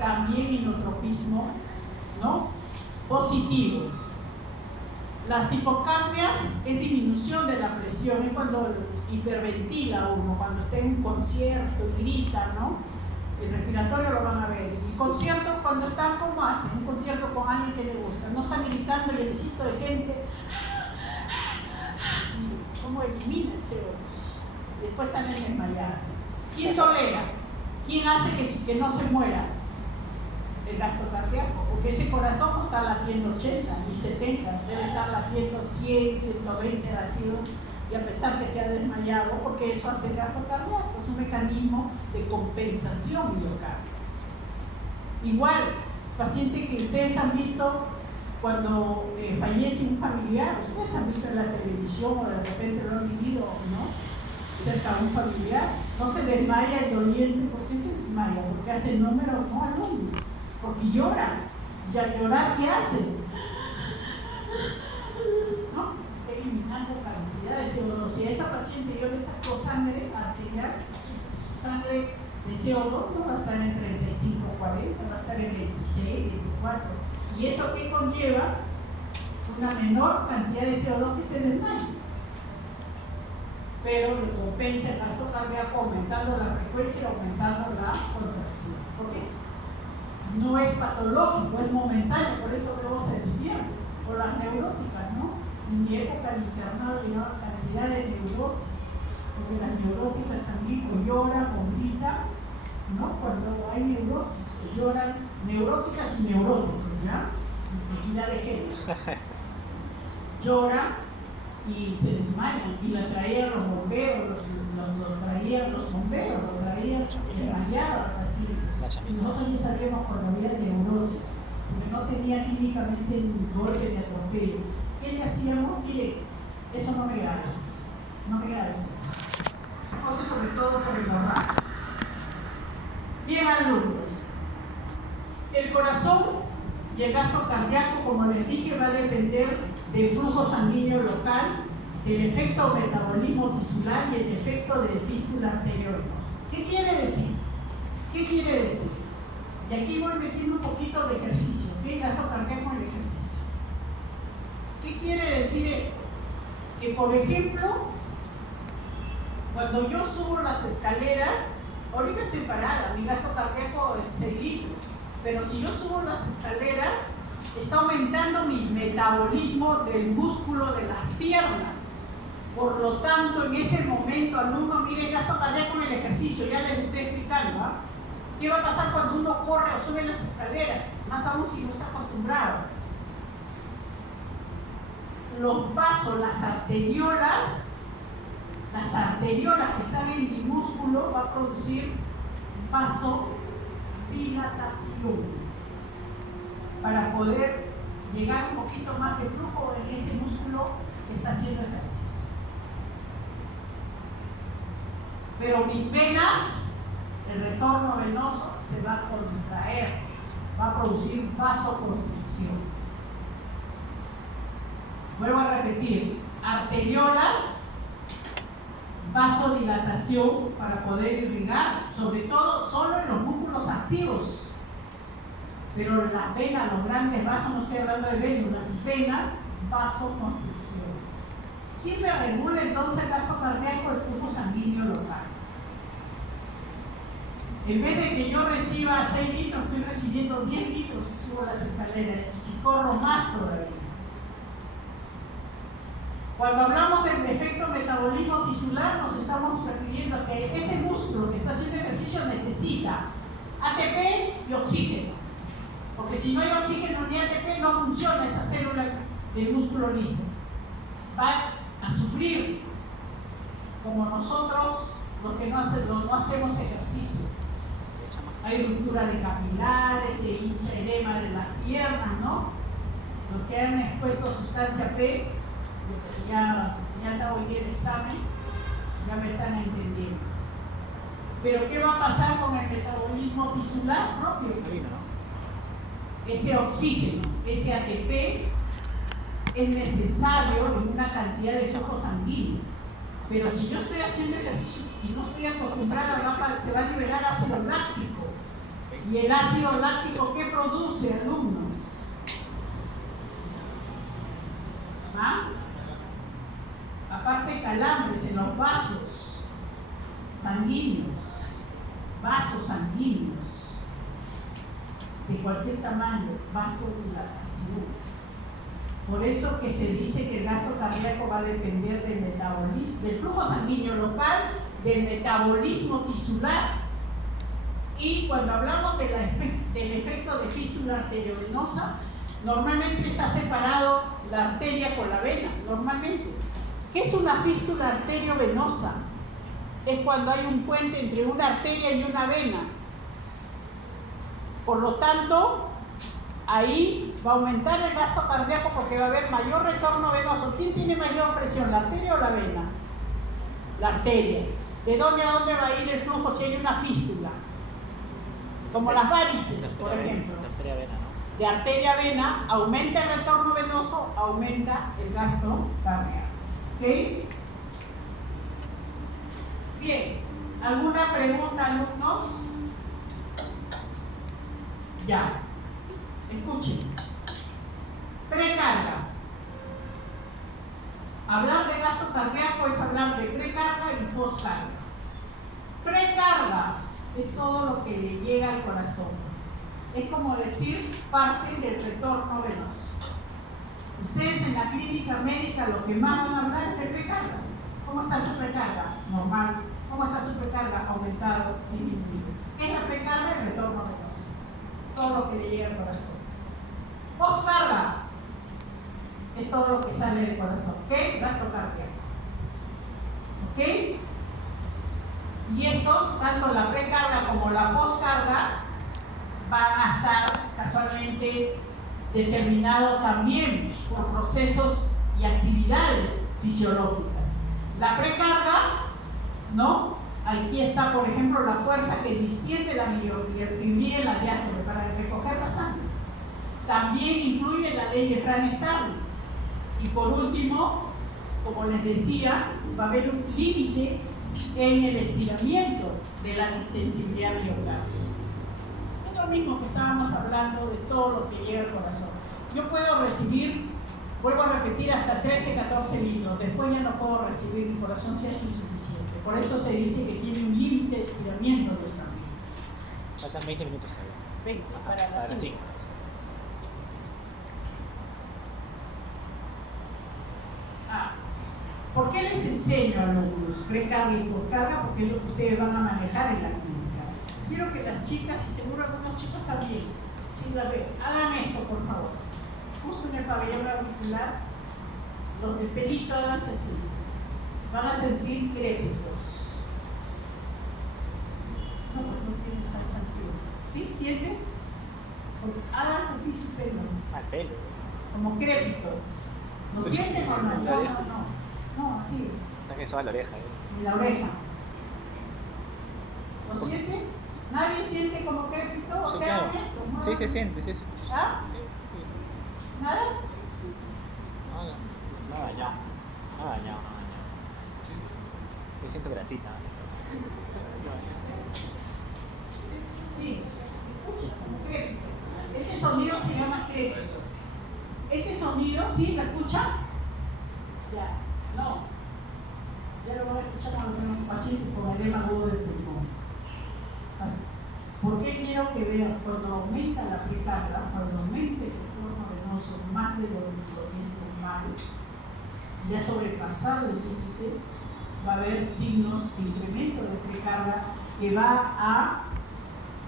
también inotropismo, ¿no? Positivo. Las hipocapnias es disminución de la presión, es cuando hiperventila uno, cuando está en un concierto y grita, ¿no? El respiratorio lo van a ver. El concierto, cuando están como hacen, un concierto con alguien que le gusta, no están gritando llenecito de gente, ¿cómo elimina el CO2? Después salen desmayadas. ¿Quién tolera? ¿Quién hace que no se muera? El gasto cardíaco, porque ese corazón no está latiendo 80 ni 70, debe estar latiendo 100, 120 latidos, y a pesar que se ha desmayado, porque eso hace el gasto cardíaco, es un mecanismo de compensación miocárdica. Igual, paciente que ustedes han visto cuando fallece un familiar, ustedes han visto en la televisión o de repente lo han vivido, ¿no? Cerca de un familiar, no se desmaya el doliente. ¿Por qué se desmaya? Porque hace números, no al número. Porque llora. ¿Ya llorar qué hace? ¿No? Eliminando cantidad de CO2. Si a esa paciente yo le saco sangre arterial, su sangre de CO2 no va a estar en 35 o 40, va a estar en 26, 24. ¿Y eso qué conlleva? Una menor cantidad de CO2 que se desmaya. Pero lo compensa el gasto cardíaco aumentando la frecuencia y aumentando la contracción. Porque no es patológico, es momentáneo, por eso luego se despierta. O las neuróticas, ¿no? En mi época el internado llevaba cantidad de neurosis, porque las neuróticas también o lloran o gritan, ¿no? Cuando hay neurosis, o lloran neuróticas y neuróticos, ¿ya? Equidad de género. Lloran y se desmayan, y la traían los bomberos, lo traían desmayado, así. Y nosotros ya sabíamos cuando había neurosis, porque no tenía clínicamente un golpe de atropello. ¿Qué le hacíamos? Mire, eso no me grabes eso. Entonces, sobre todo por el normal. Bien, alumnos, el corazón y el gasto cardíaco, como les dije, va a depender del flujo sanguíneo local, del efecto metabolismo tisular y el efecto de fístula arterial. ¿Qué quiere decir? Y aquí voy metiendo un poquito de ejercicio, ¿ok? Gasto cardíaco en el ejercicio. ¿Qué quiere decir esto? Que, por ejemplo, cuando yo subo las escaleras, ahorita estoy parada, mi gasto cardíaco es 6 litros, pero si yo subo las escaleras, está aumentando mi metabolismo del músculo de las piernas. Por lo tanto, en ese momento, alumno, mire, gasto cardíaco en el ejercicio, ya les estoy explicando, ¿ah? ¿Qué va a pasar cuando uno corre o sube las escaleras? Más aún si no está acostumbrado. Los vasos, las arteriolas que están en mi músculo, va a producir vasodilatación para poder llegar un poquito más de flujo en ese músculo que está haciendo ejercicio. Pero mis venas, el retorno venoso se va a contraer, va a producir vasoconstricción. Vuelvo a repetir, arteriolas, vasodilatación para poder irrigar, sobre todo solo en los músculos activos. Pero las venas, los grandes vasos, no estoy hablando de vénulas, venas, vasoconstricción. ¿Quién me regula entonces el gasto cardíaco? El flujo sanguíneo local. En vez de que yo reciba 6 litros, estoy recibiendo 10 litros si subo las escaleras y si corro más todavía. Cuando hablamos del efecto metabolismo tisular, nos estamos refiriendo a que ese músculo que está haciendo ejercicio necesita ATP y oxígeno. Porque si no hay oxígeno ni ATP, no funciona esa célula del músculo liso. Va a sufrir como nosotros los que no hacemos ejercicio. Hay ruptura de capilares, se hincha edema de las piernas, ¿no? Los que han expuesto sustancia P, ya está hoy día el examen, ya me están entendiendo. Pero ¿qué va a pasar con el metabolismo tisular propio? Ese oxígeno, ese ATP es necesario en una cantidad de flujo sanguíneo. Pero si yo estoy haciendo ejercicio y no estoy acostumbrada, se va a liberar ácido láctico. ¿Y el ácido láctico qué produce, alumnos? ¿Ah? Aparte calambres en los vasos sanguíneos, de cualquier tamaño, vasodilatación. Por eso que se dice que el gasto cardíaco va a depender del metabolismo, del flujo sanguíneo local, del metabolismo tisular. Y cuando hablamos del efecto de fístula arteriovenosa, normalmente está separado la arteria con la vena, normalmente. ¿Qué es una fístula arteriovenosa? Es cuando hay un puente entre una arteria y una vena. Por lo tanto, ahí va a aumentar el gasto cardíaco porque va a haber mayor retorno venoso. ¿Quién tiene mayor presión, la arteria o la vena? La arteria. ¿De dónde a dónde va a ir el flujo si hay una fístula? Como las varices, por ejemplo. De arteria a vena, ¿no? De arteria a vena, aumenta el retorno venoso, aumenta el gasto cardíaco. ¿Ok? Bien. ¿Alguna pregunta, alumnos? Ya. Escuchen. Precarga. Hablar de gasto cardíaco es hablar de precarga y postcarga. Precarga es todo lo que le llega al corazón. Es como decir parte del retorno venoso. Ustedes en la clínica médica lo que más van a hablar es de precarga. ¿Cómo está su precarga? Normal. ¿Cómo está su precarga? Aumentado, disminuido. ¿Qué es la precarga? El retorno venoso. Todo lo que le llega al corazón. Postcarga es todo lo que sale del corazón. ¿Qué es? Gasto cardíaco. ¿Ok? Y estos, tanto la precarga como la postcarga, van a estar casualmente determinados también por procesos y actividades fisiológicas. La precarga, ¿no? Aquí está, por ejemplo, la fuerza que distiende la miofibría y la diástole para recoger la sangre. También influye la ley de Frank-Starling. Y por último, como les decía, va a haber un límite en el estiramiento de la distensibilidad miocardial. Es lo mismo que estábamos hablando de todo lo que llega al corazón. Yo puedo recibir, vuelvo a repetir, hasta 13, 14 litros. Después ya no puedo recibir, mi corazón se hace insuficiente. Por eso se dice que tiene un límite de estiramiento de esta vida. Faltan 20 minutos. Venga, para las 5. ¿Por qué les enseño a alumnos precarga y postcarga? Porque es lo que ustedes van a manejar en la clínica. Quiero que las chicas, y seguro algunos chicos también, si la ven, hagan esto, por favor. Justo en el pabellón auricular, los del pelito háganse así. Van a sentir crépitos. No, pues no tienes esa sentido. ¿Sí? ¿Sientes? Háganse así su pelo. Al pelo. Como crépito. ¿Lo sienten o no? No, así. Está que soba la oreja. En la oreja. ¿Lo siente? ¿Nadie siente como crépito? O Sí, sea, claro. esto, ¿no? Sí, se siente, sí. ¿Ah? Sí. ¿Nada? No ha dañado. Yo siento grasita. Sí, escucha, como crépito. Ese sonido se llama crépito. Ese sonido, ¿sí? ¿Lo escucha? Ya, no. Ya lo van a escuchar cuando tengan un paciente con edema agudo de pulmón. Así. ¿Por qué quiero que vean? Cuando aumenta la precarga, cuando aumente el retorno venoso más de lo que es normal, ya sobrepasado el límite, va a haber signos de incremento de precarga que va a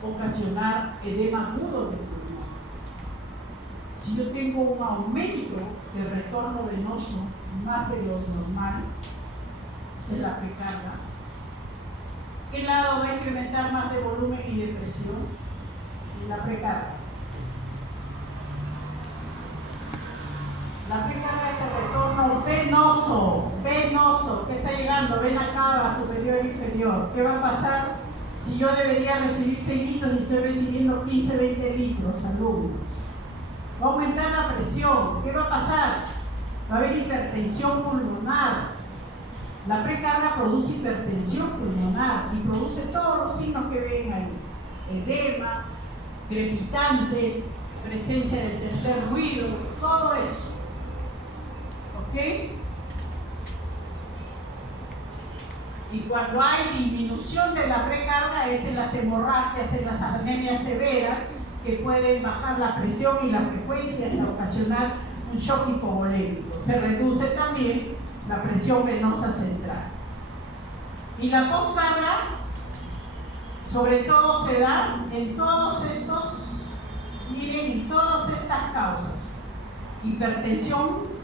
ocasionar edema agudo del pulmón. Si yo tengo un aumento del retorno venoso más de lo normal, esa es la precarga, ¿qué lado va a incrementar más de volumen y de presión? La precarga. La precarga es el retorno venoso, que está llegando, vena cava, superior e inferior. ¿Qué va a pasar si yo debería recibir 6 litros y estoy recibiendo 15, 20 litros, alumnos? Va a aumentar la presión. ¿Qué va a pasar? Va a haber hipertensión pulmonar. La precarga produce hipertensión pulmonar y produce todos los signos que ven ahí. Edema, crepitantes, presencia del tercer ruido, todo eso. ¿Ok? Y cuando hay disminución de la precarga es en las hemorragias, en las anemias severas, que pueden bajar la presión y la frecuencia hasta ocasionar un shock hipovolémico. Se reduce también la presión venosa central. Y la poscarga, sobre todo, se da en todos estos, miren, en todas estas causas. Hipertensión,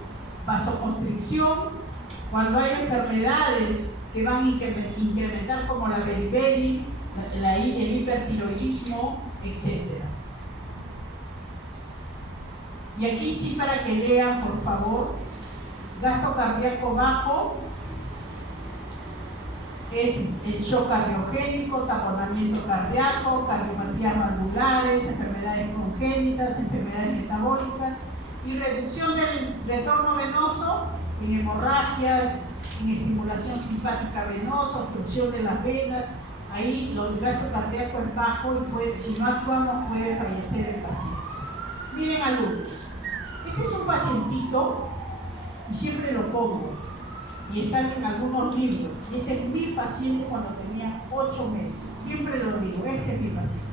vasoconstricción, cuando hay enfermedades que van a incrementar como la beriberi, el hipertiroidismo, etc. Y aquí sí, para que lean, por favor, gasto cardíaco bajo es el shock cardiogénico, taponamiento cardíaco, cardiopatías valvulares, enfermedades congénitas, enfermedades metabólicas y reducción del retorno venoso en hemorragias, en estimulación simpática venosa, obstrucción de las venas. Ahí el gasto cardíaco es bajo y si no actuamos puede fallecer el paciente. Miren, alumnos, este es un pacientito y siempre lo pongo y están en algunos libros, y este es mi paciente cuando tenía 8 meses, siempre lo digo, este es mi paciente.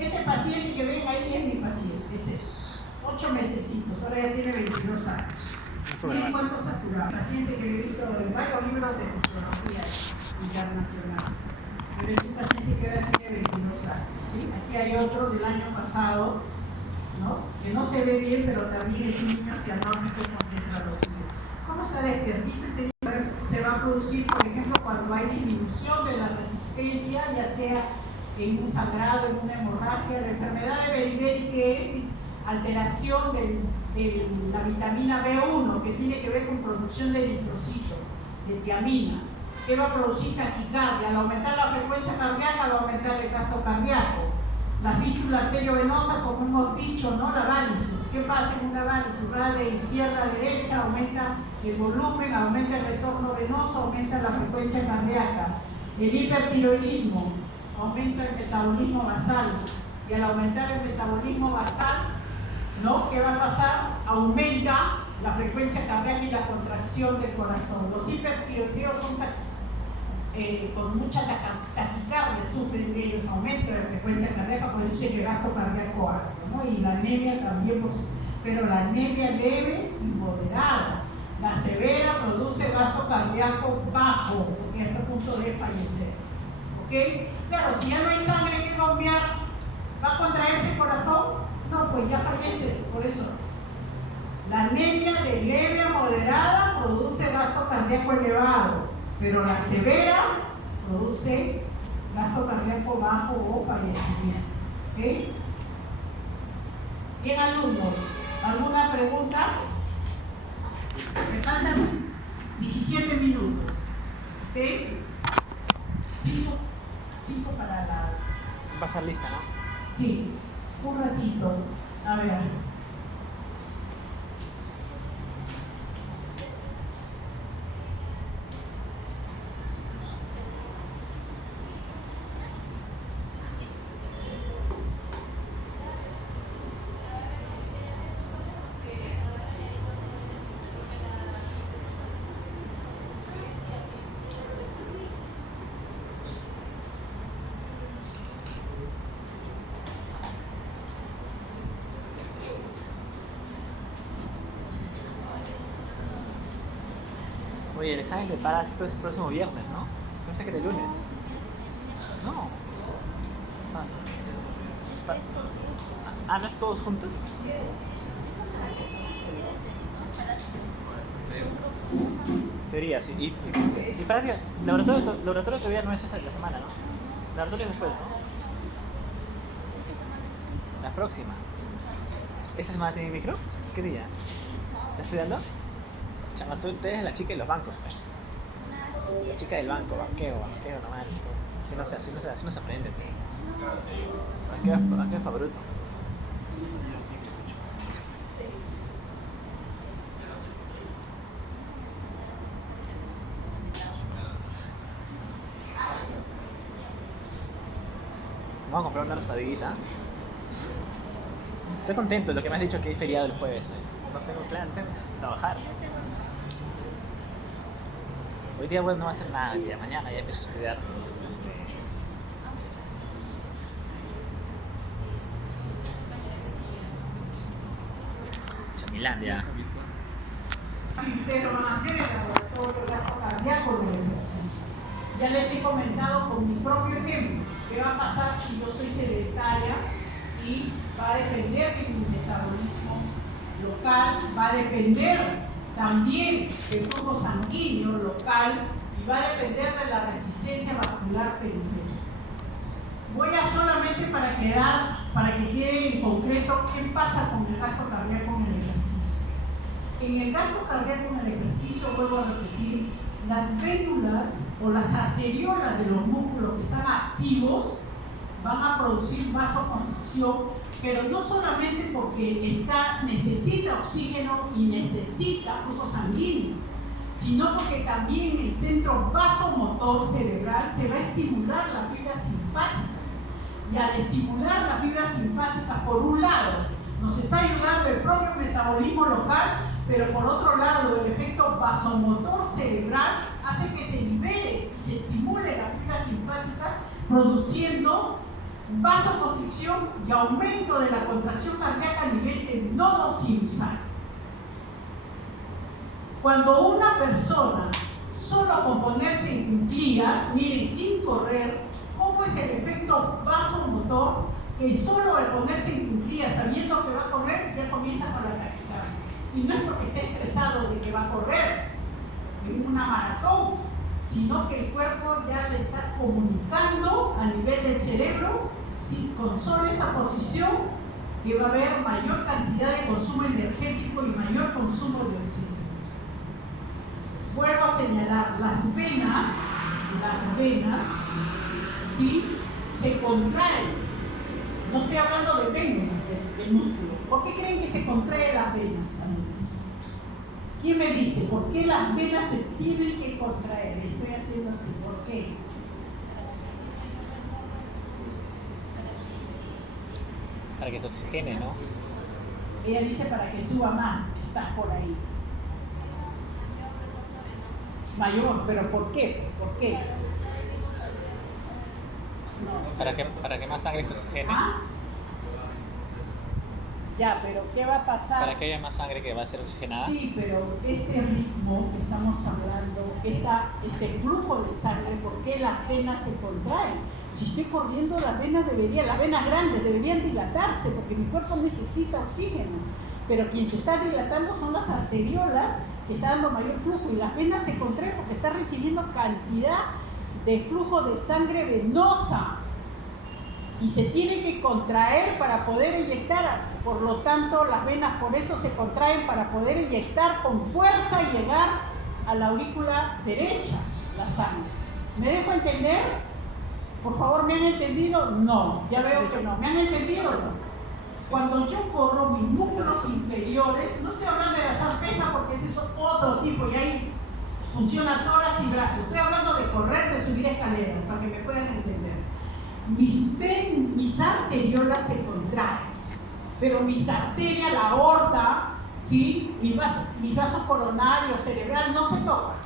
Este paciente que ven ahí es mi paciente, es eso, 8 mesecitos, ahora ya tiene 22 años. Miren cuánto saturado, paciente que he visto en varios libros de fisiología internacional, pero es un paciente que ahora tiene 22 años, ¿sí? Aquí hay otro del año pasado, ¿no? Que no se ve bien, pero también es un niño cianótico con tetralogía. ¿Cómo está despiertito este niño? Se va a producir, por ejemplo, cuando hay disminución de la resistencia, ya sea en un sangrado, en una hemorragia. La enfermedad de beriberi, que es alteración de la vitamina B1, que tiene que ver con producción de eritrocito, de tiamina, que va a producir taquicardia. Al aumentar la frecuencia cardíaca, va a aumentar el gasto cardíaco. La fístula arteriovenosa, como hemos dicho, ¿no? La varices. ¿Qué pasa en una varices? Va de izquierda a derecha, aumenta el volumen, aumenta el retorno venoso, aumenta la frecuencia cardíaca. El hipertiroidismo, aumenta el metabolismo basal. Y al aumentar el metabolismo basal, ¿no? ¿Qué va a pasar? Aumenta la frecuencia cardíaca y la contracción del corazón. Los hipertiroideos son con mucha taquicardia, sufren de ellos, aumento de frecuencia cardíaca, por eso se llega gasto cardíaco alto, ¿no? Y la anemia también, pero la anemia leve y moderada. La severa produce gasto cardíaco bajo, porque hasta el punto de fallecer. ¿Ok? Claro, si ya no hay sangre que bombear, ¿va a contraerse el corazón? No, pues ya fallece, por eso. La anemia de leve a moderada produce gasto cardíaco elevado, pero la severa produce gasto cardíaco bajo o fallecimiento. ¿Ok? Bien, alumnos, ¿alguna pregunta? Me faltan 17 minutos. ¿Ok? 5 para la Va a estar lista, ¿no? Sí, un ratito. A ver. Oye, el examen de parásito es el próximo viernes, ¿no? Pensé que era el lunes. No. Ah, ¿no es todos juntos? Teoría, sí. Y práctica, laboratorio todavía no es esta la semana, ¿no? Laboratorio es después, ¿no? La próxima. ¿Esta semana tiene micro? ¿Qué día? ¿Estás estudiando? Chama, tú eres la chica de los bancos, pues. La chica del banco, banqueo nomás. Así no se aprende. Banqueo es pa' bruto. Vamos a comprar una raspadita. Estoy contento, lo que me has dicho que hay feriado el jueves. No tengo plan, tengo que trabajar. Hoy día bueno, no va a hacer nada, ya mañana ya empiezo a estudiar. Chamilandia. Ustedes lo van a hacer en el laboratorio de gasto cardíaco en el ejercicio. Ya les he comentado con mi propio ejemplo qué va a pasar si yo soy sedentaria y va a depender de mi metabolismo local, va a depender también del flujo sanguíneo local y va a depender de la resistencia vascular periférica. Voy a solamente para que quede en concreto qué pasa con el gasto cardíaco en el ejercicio. En el gasto cardíaco en el ejercicio, vuelvo a repetir, las vénulas o las arteriolas de los músculos que están activos van a producir vasoconstricción, pero no solamente porque necesita oxígeno y necesita flujo sanguíneo, sino porque también en el centro vasomotor cerebral se va a estimular las fibras simpáticas. Y al estimular las fibras simpáticas, por un lado, nos está ayudando el propio metabolismo local, pero por otro lado, el efecto vasomotor cerebral hace que se libere y se estimule las fibras simpáticas, produciendo vasoconstricción y aumento de la contracción cardíaca a nivel del nodo sinusal. Cuando una persona, solo con ponerse en cuclillas, miren, sin correr, ¿cómo es el efecto vasomotor? Que solo al ponerse en cuclillas, sabiendo que va a correr, ya comienza con la taquicardia. Y no es porque esté estresado de que va a correr en una maratón, sino que el cuerpo ya le está comunicando a nivel del cerebro, con solo esa posición, que va a haber mayor cantidad de consumo energético y mayor consumo de oxígeno. Vuelvo a señalar, las venas, ¿sí?, se contraen. No estoy hablando de venas del músculo. ¿Por qué creen que se contraen las venas, amigos? ¿Quién me dice por qué las venas se tienen que contraer? Estoy haciendo así, ¿por qué? Para que se oxigene, ¿no? Ella dice para que suba más, estás por ahí. Mayor, ¿pero por qué? ¿Por qué? No. Para que más sangre se oxigene. ¿Ah? Ya, pero ¿qué va a pasar? Para que haya más sangre que va a ser oxigenada. Sí, pero este ritmo que estamos hablando, este flujo de sangre, ¿por qué las venas se contraen? Si estoy corriendo, las venas grandes deberían dilatarse porque mi cuerpo necesita oxígeno. Pero quien se está dilatando son las arteriolas, que está dando mayor flujo, y las venas se contraen porque está recibiendo cantidad de flujo de sangre venosa. Y se tiene que contraer para poder eyectar. Por lo tanto, las venas por eso se contraen para poder eyectar con fuerza y llegar a la aurícula derecha la sangre. ¿Me dejo entender? Por favor, ¿me han entendido? No, ya veo que no. ¿Me han entendido? No. Cuando yo corro mis músculos inferiores, no estoy hablando de alzar pesa porque ese es otro tipo y ahí funciona tórax y brazos. Estoy hablando de correr, de subir escaleras, para que me puedan entender. Mis arteriolas se contraen, pero mis arterias, la aorta, ¿sí? mis vasos coronarios, cerebral, no se tocan.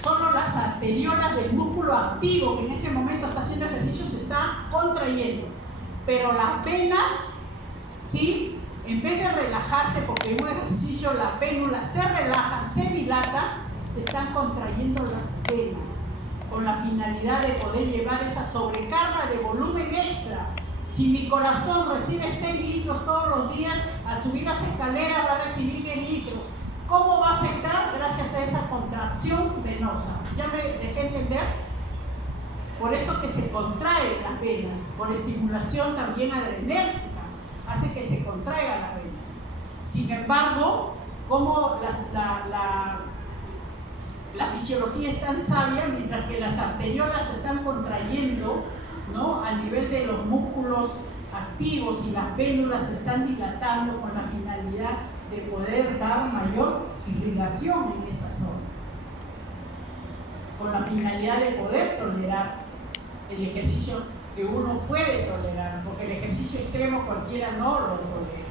Solo las arteriolas del músculo activo que en ese momento está haciendo ejercicio se está contrayendo. Pero las venas, ¿sí? En vez de relajarse, porque en un ejercicio las vénulas se relajan, se dilatan, se están contrayendo las venas con la finalidad de poder llevar esa sobrecarga de volumen extra. Si mi corazón recibe 6 litros todos los días, al subir las escaleras va a recibir 10 litros. ¿Cómo va a afectar? Gracias a esa contracción venosa. ¿Ya me dejé entender? Por eso que se contraen las venas, por estimulación también adrenérgica, hace que se contraigan las venas. Sin embargo, como la fisiología es tan sabia, mientras que las arteriolas se están contrayendo, ¿no?, a nivel de los músculos activos y las vénulas se están dilatando con la finalidad de poder dar mayor irrigación en esa zona, con la finalidad de poder tolerar el ejercicio que uno puede tolerar, porque el ejercicio extremo cualquiera no lo tolera.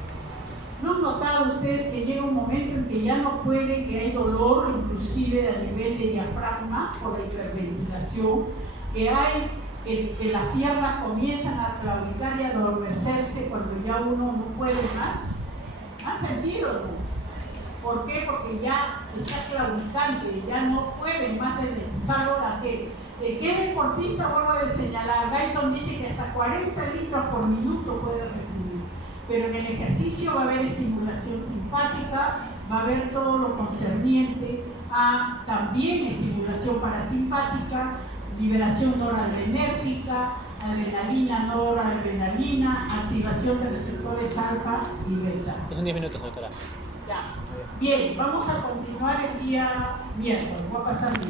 ¿No han notado ustedes que llega un momento en que ya no pueden, que hay dolor, inclusive a nivel de diafragma por la hiperventilación, que las piernas comienzan a claudicar y a adormecerse cuando ya uno no puede más? ¿Han sentido? ¿Por qué? Porque ya está claudicante, ya no pueden más salvo la que ¿qué deportista? Vuelvo a señalar, Guyton dice que hasta 40 litros por minuto puede recibir, pero en el ejercicio va a haber estimulación simpática, va a haber todo lo concerniente a también estimulación parasimpática, liberación noradrenérgica, adrenalina, noradrenalina, activación de receptores alfa y beta. Son 10 minutos, doctora. Ya. Bien, vamos a continuar el día miércoles. Voy a pasar mi